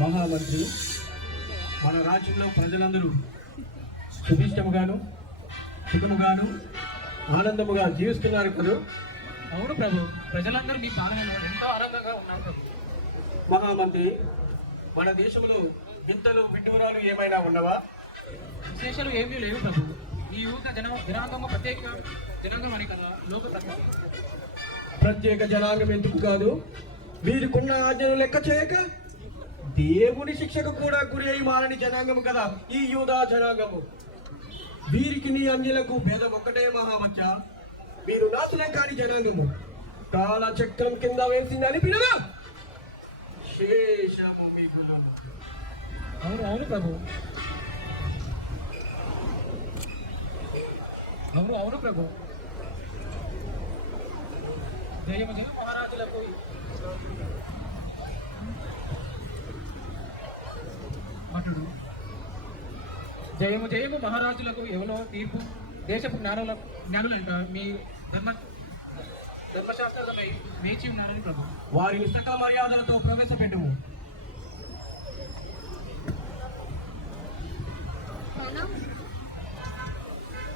మహామంత్రి, మన రాజ్యంలో ప్రజలందరూ సుభిష్టముగాను సుఖముగాను ఆనందముగా జీవిస్తున్నారు కదా? అవును ప్రభు, ప్రజలందరూ మీ పాలనలో ఎంతో ఆనందంగా ఉన్నారు ప్రభు. మహామంత్రి, మన దేశంలో వింతలు విడ్డూరాలు ఏమైనా ఉన్నవా? విశేషాలు ఏమీ లేవు ప్రభు. ఈ యువత జనాంగము ప్రత్యేక జనాంగం అని కదా లోక ప్రకారం. ప్రత్యేక జనాంగం ఎందుకు కాదు? వీరికున్న ఆజ్ఞలు లెక్క చేయక దేవుని శిక్షకు కూడా గురి అయి మారని జనాంగము కదా ఈ యూదా జనాంగము. వీరికి నీ అన్యులకు భేదం ఒక్కటే మహామచ్చ, వీరు నాశనం కాని జనాంగము. కాల చక్రం కింద వేసిందని పిలువ శేషము మిగులు. అవును ప్రభు. అవును ప్రభు. జయము జయ మహారాజులకు అటుడు జయము జయము మహారాజులకు ఎవరో తీర్పు దేశపు జ్ఞానులంట మీ ధర్మశాస్త్రమై వేచి ఉన్నారని ప్రభు. వారిని సకల మర్యాదలతో ప్రవేశపెట్టుము.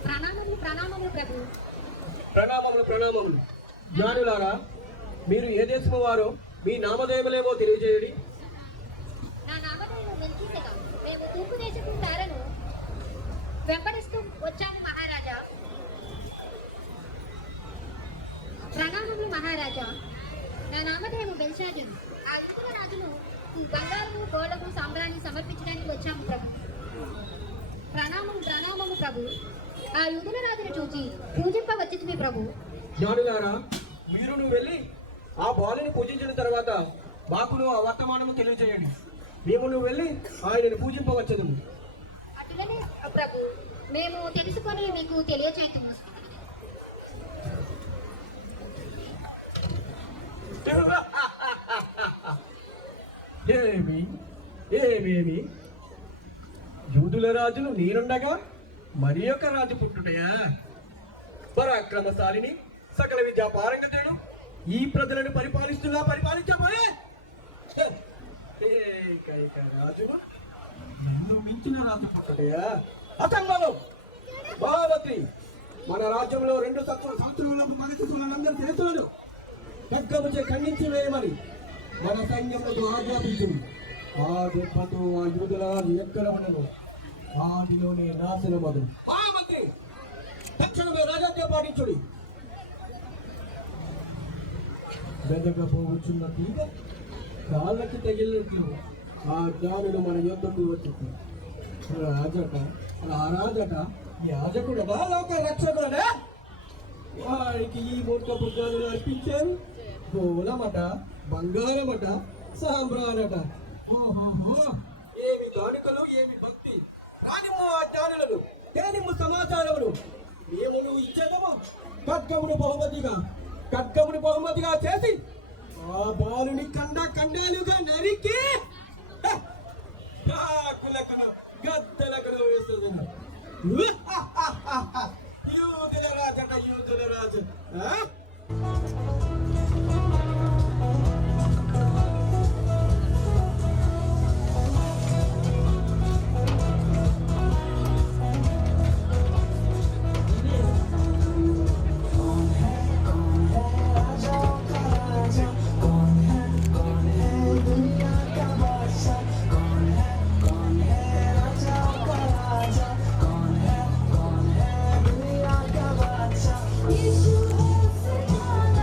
ప్రణామములు ప్రభు. ప్రణామములు. జ్ఞానులారా, మీరు ఏ దేశము వారో మీ నామధేయములేమో తెలియజేయడి. నా నామధేయం వెంకీసగా. మేము తూర్పు దేశపు తారను వెంబడిస్తూ వచ్చాము మహారాజా. ప్రణామములు మహారాజా. నా నామధేయము బెల్షాజరు. ఆ యూదుల రాజును బంగారము గోళ్లకు సాంబ్రాన్ని సమర్పించడానికి వచ్చాము ప్రభు. ప్రణామము ప్రభు. ఆ యూదుల రాజును చూచి పూజింపవచ్చింది ప్రభు. జ్ఞానులారా, మీరు వెళ్ళి ఆ బాలుని పూజించిన తర్వాత మాకును ఆ వర్తమానము తెలియజేయండి. మేము వెళ్ళి ఆయనను పూజింపవచ్చదు. అటులనే ప్రభు, మేము తెలుసుకొని మీకు తెలియచేయము. ఏమేమి యూదుల రాజులు నేనుండగా మరి యొక్క రాజు పుట్టుటయా? పరాక్రమశాలిని, సకల విద్యా పారంగతుడు, ఈ ప్రజలను పరిపాలించబోయే ఏకైక రాజును నన్ను మించిన రాజు పుట్టుటయా? అసంభవం. మహామంత్రి, మన రాజ్యంలో 2 సంవత్సరాలకు పరిస్థితులందరూ చేతులను ఖడ్గముచే ఖండించి వేయమని మన సైన్యములకు ఆజ్ఞాపించింది. ఆ దెబ్బతో ఆ యూదుల ఎక్కడ ఉండను, వాటిలోనే నాశనమదు. మహామంత్రి, తక్షణమే రాజాజ్ఞ పాటించుడి. వెదకపోవచ్చున్న తీగ కాళ్ళకి తగిలినట్లు ఆ జ్ఞానుడు మన యుద్ధకు వచ్చింది. రాజట రాజట యాజకుడదా లోక రక్షకుడనే? వారికి ఈ మూర్ఖపు జ్ఞానులు అర్పించారు. గోలమట, బంగారమట, సాంబ్రానట. ఏమి కానుకలు, ఏమి భక్తి! రానిమ్ము ఆ జ్ఞానులను, తేనిమ్ము సమాచారములు. మేము ఇచ్చేదము ఖడ్గమును బహుమతిగా చేసి ఆ బాలుని ఖండాలుగా నరికి గద్దెలకు వేస్తుంది. యూదుల రాజు. Yeshua,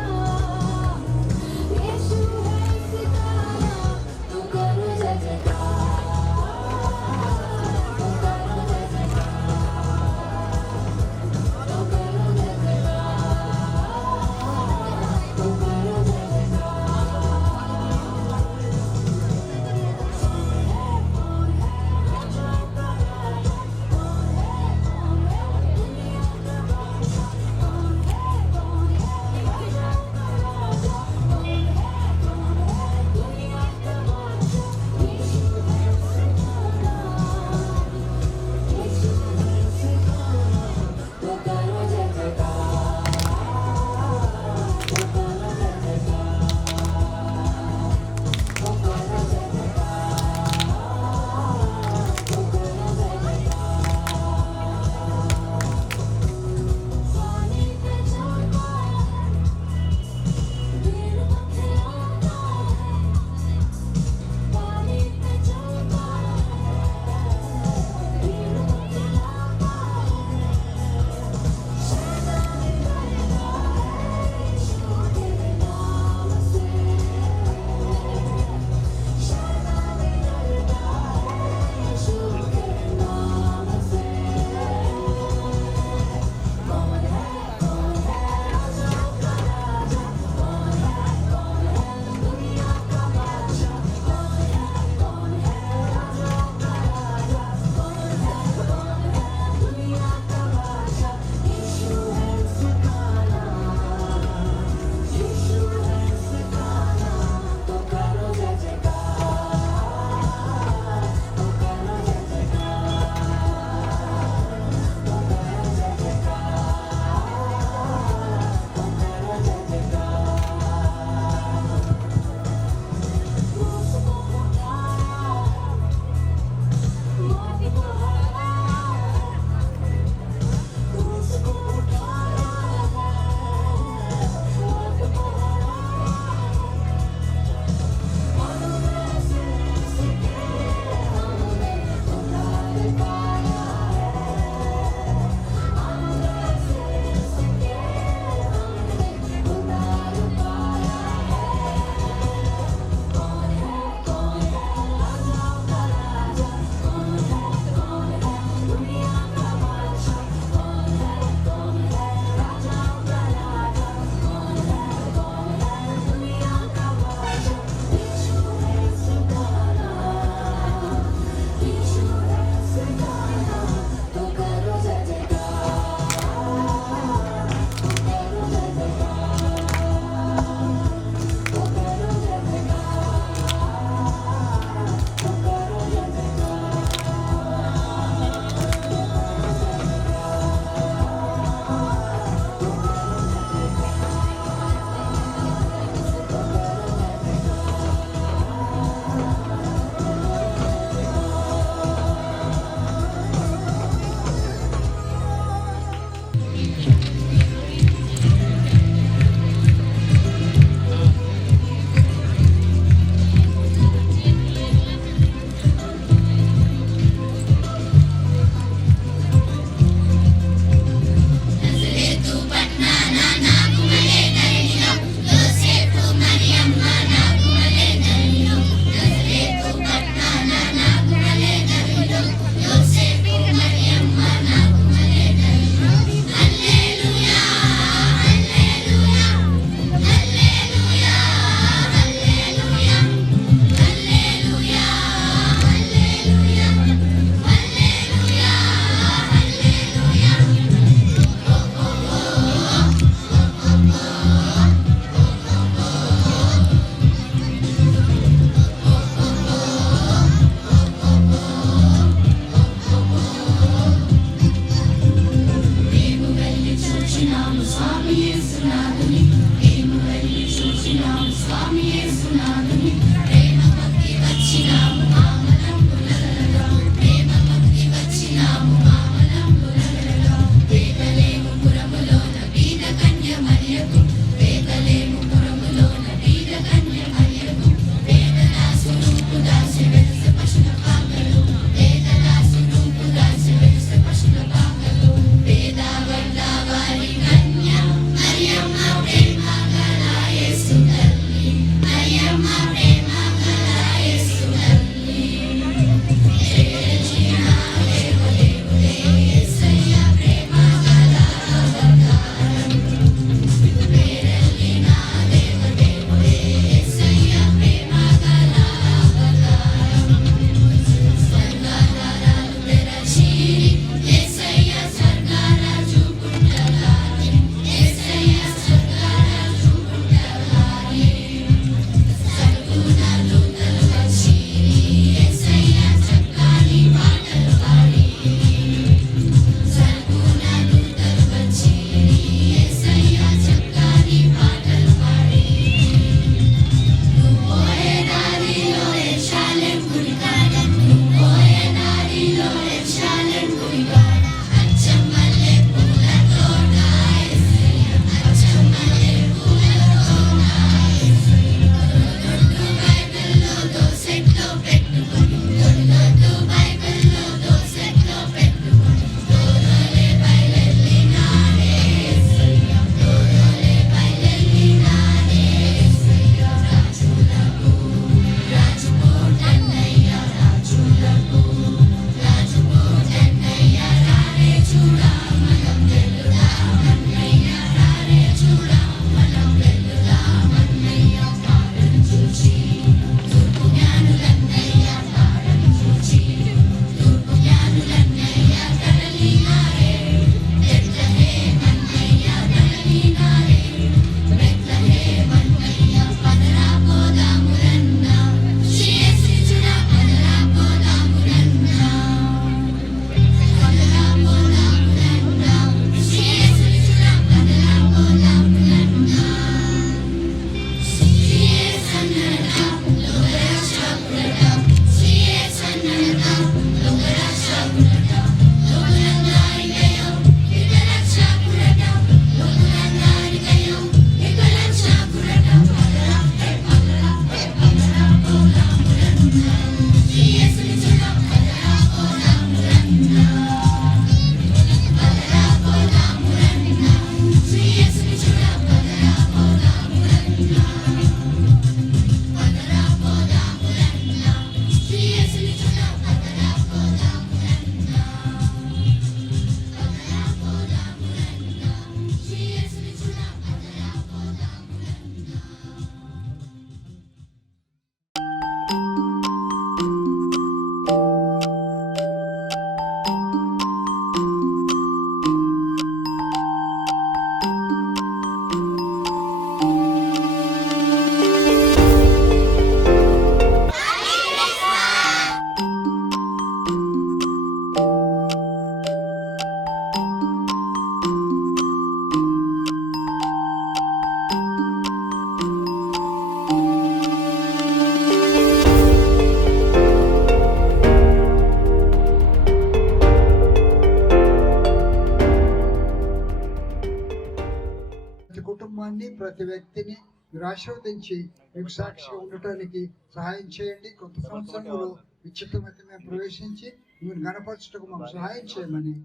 వ్యక్తిని మీరు ఆశీర్వదించి మీకు సాక్షిగా ఉండటానికి సహాయం చేయండి. కొత్త సంవత్సరంలో విచిత్రమైతే మేము ప్రవేశించి మీరు గణపరచుటకు మాకు సహాయం చేయమని,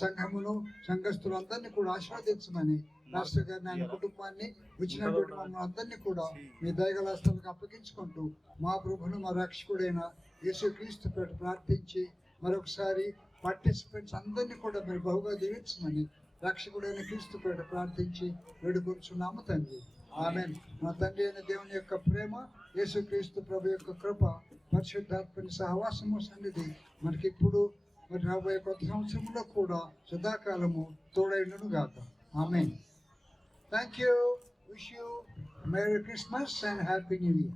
సంఘమును సంఘస్థులందరినీ కూడా ఆశీర్వదించమని, రాష్ట్ర గారిని ఆయన కుటుంబాన్ని వచ్చినటువంటి మమ్మల్ని అందరినీ కూడా మీ దయగలాస్తులకు అప్పగించుకుంటూ మా ప్రభును మా రక్షకుడైన యేసుక్రీస్తు పేట ప్రార్థించి మరొకసారి పార్టిసిపెంట్స్ అందరినీ కూడా మీరు బహుగా దీవించమని రక్షకుడైన క్రీస్తు పేట ప్రార్థించి వేడుకొంచున్నాము తండ్రి. ఆమేన్. మా తండ్రి అయిన దేవుని యొక్క ప్రేమ, యేసుక్రీస్తు ప్రభు యొక్క కృప, పరిశుద్ధాత్మని సహవాసము సన్నిధి మనకి ఇప్పుడు మరి రాబోయే కొత్త సంవత్సరంలో కూడా సదాకాలము తోడైండును గాక. ఆమేన్. Thank you. Wish you Merry Christmas and Happy New Year.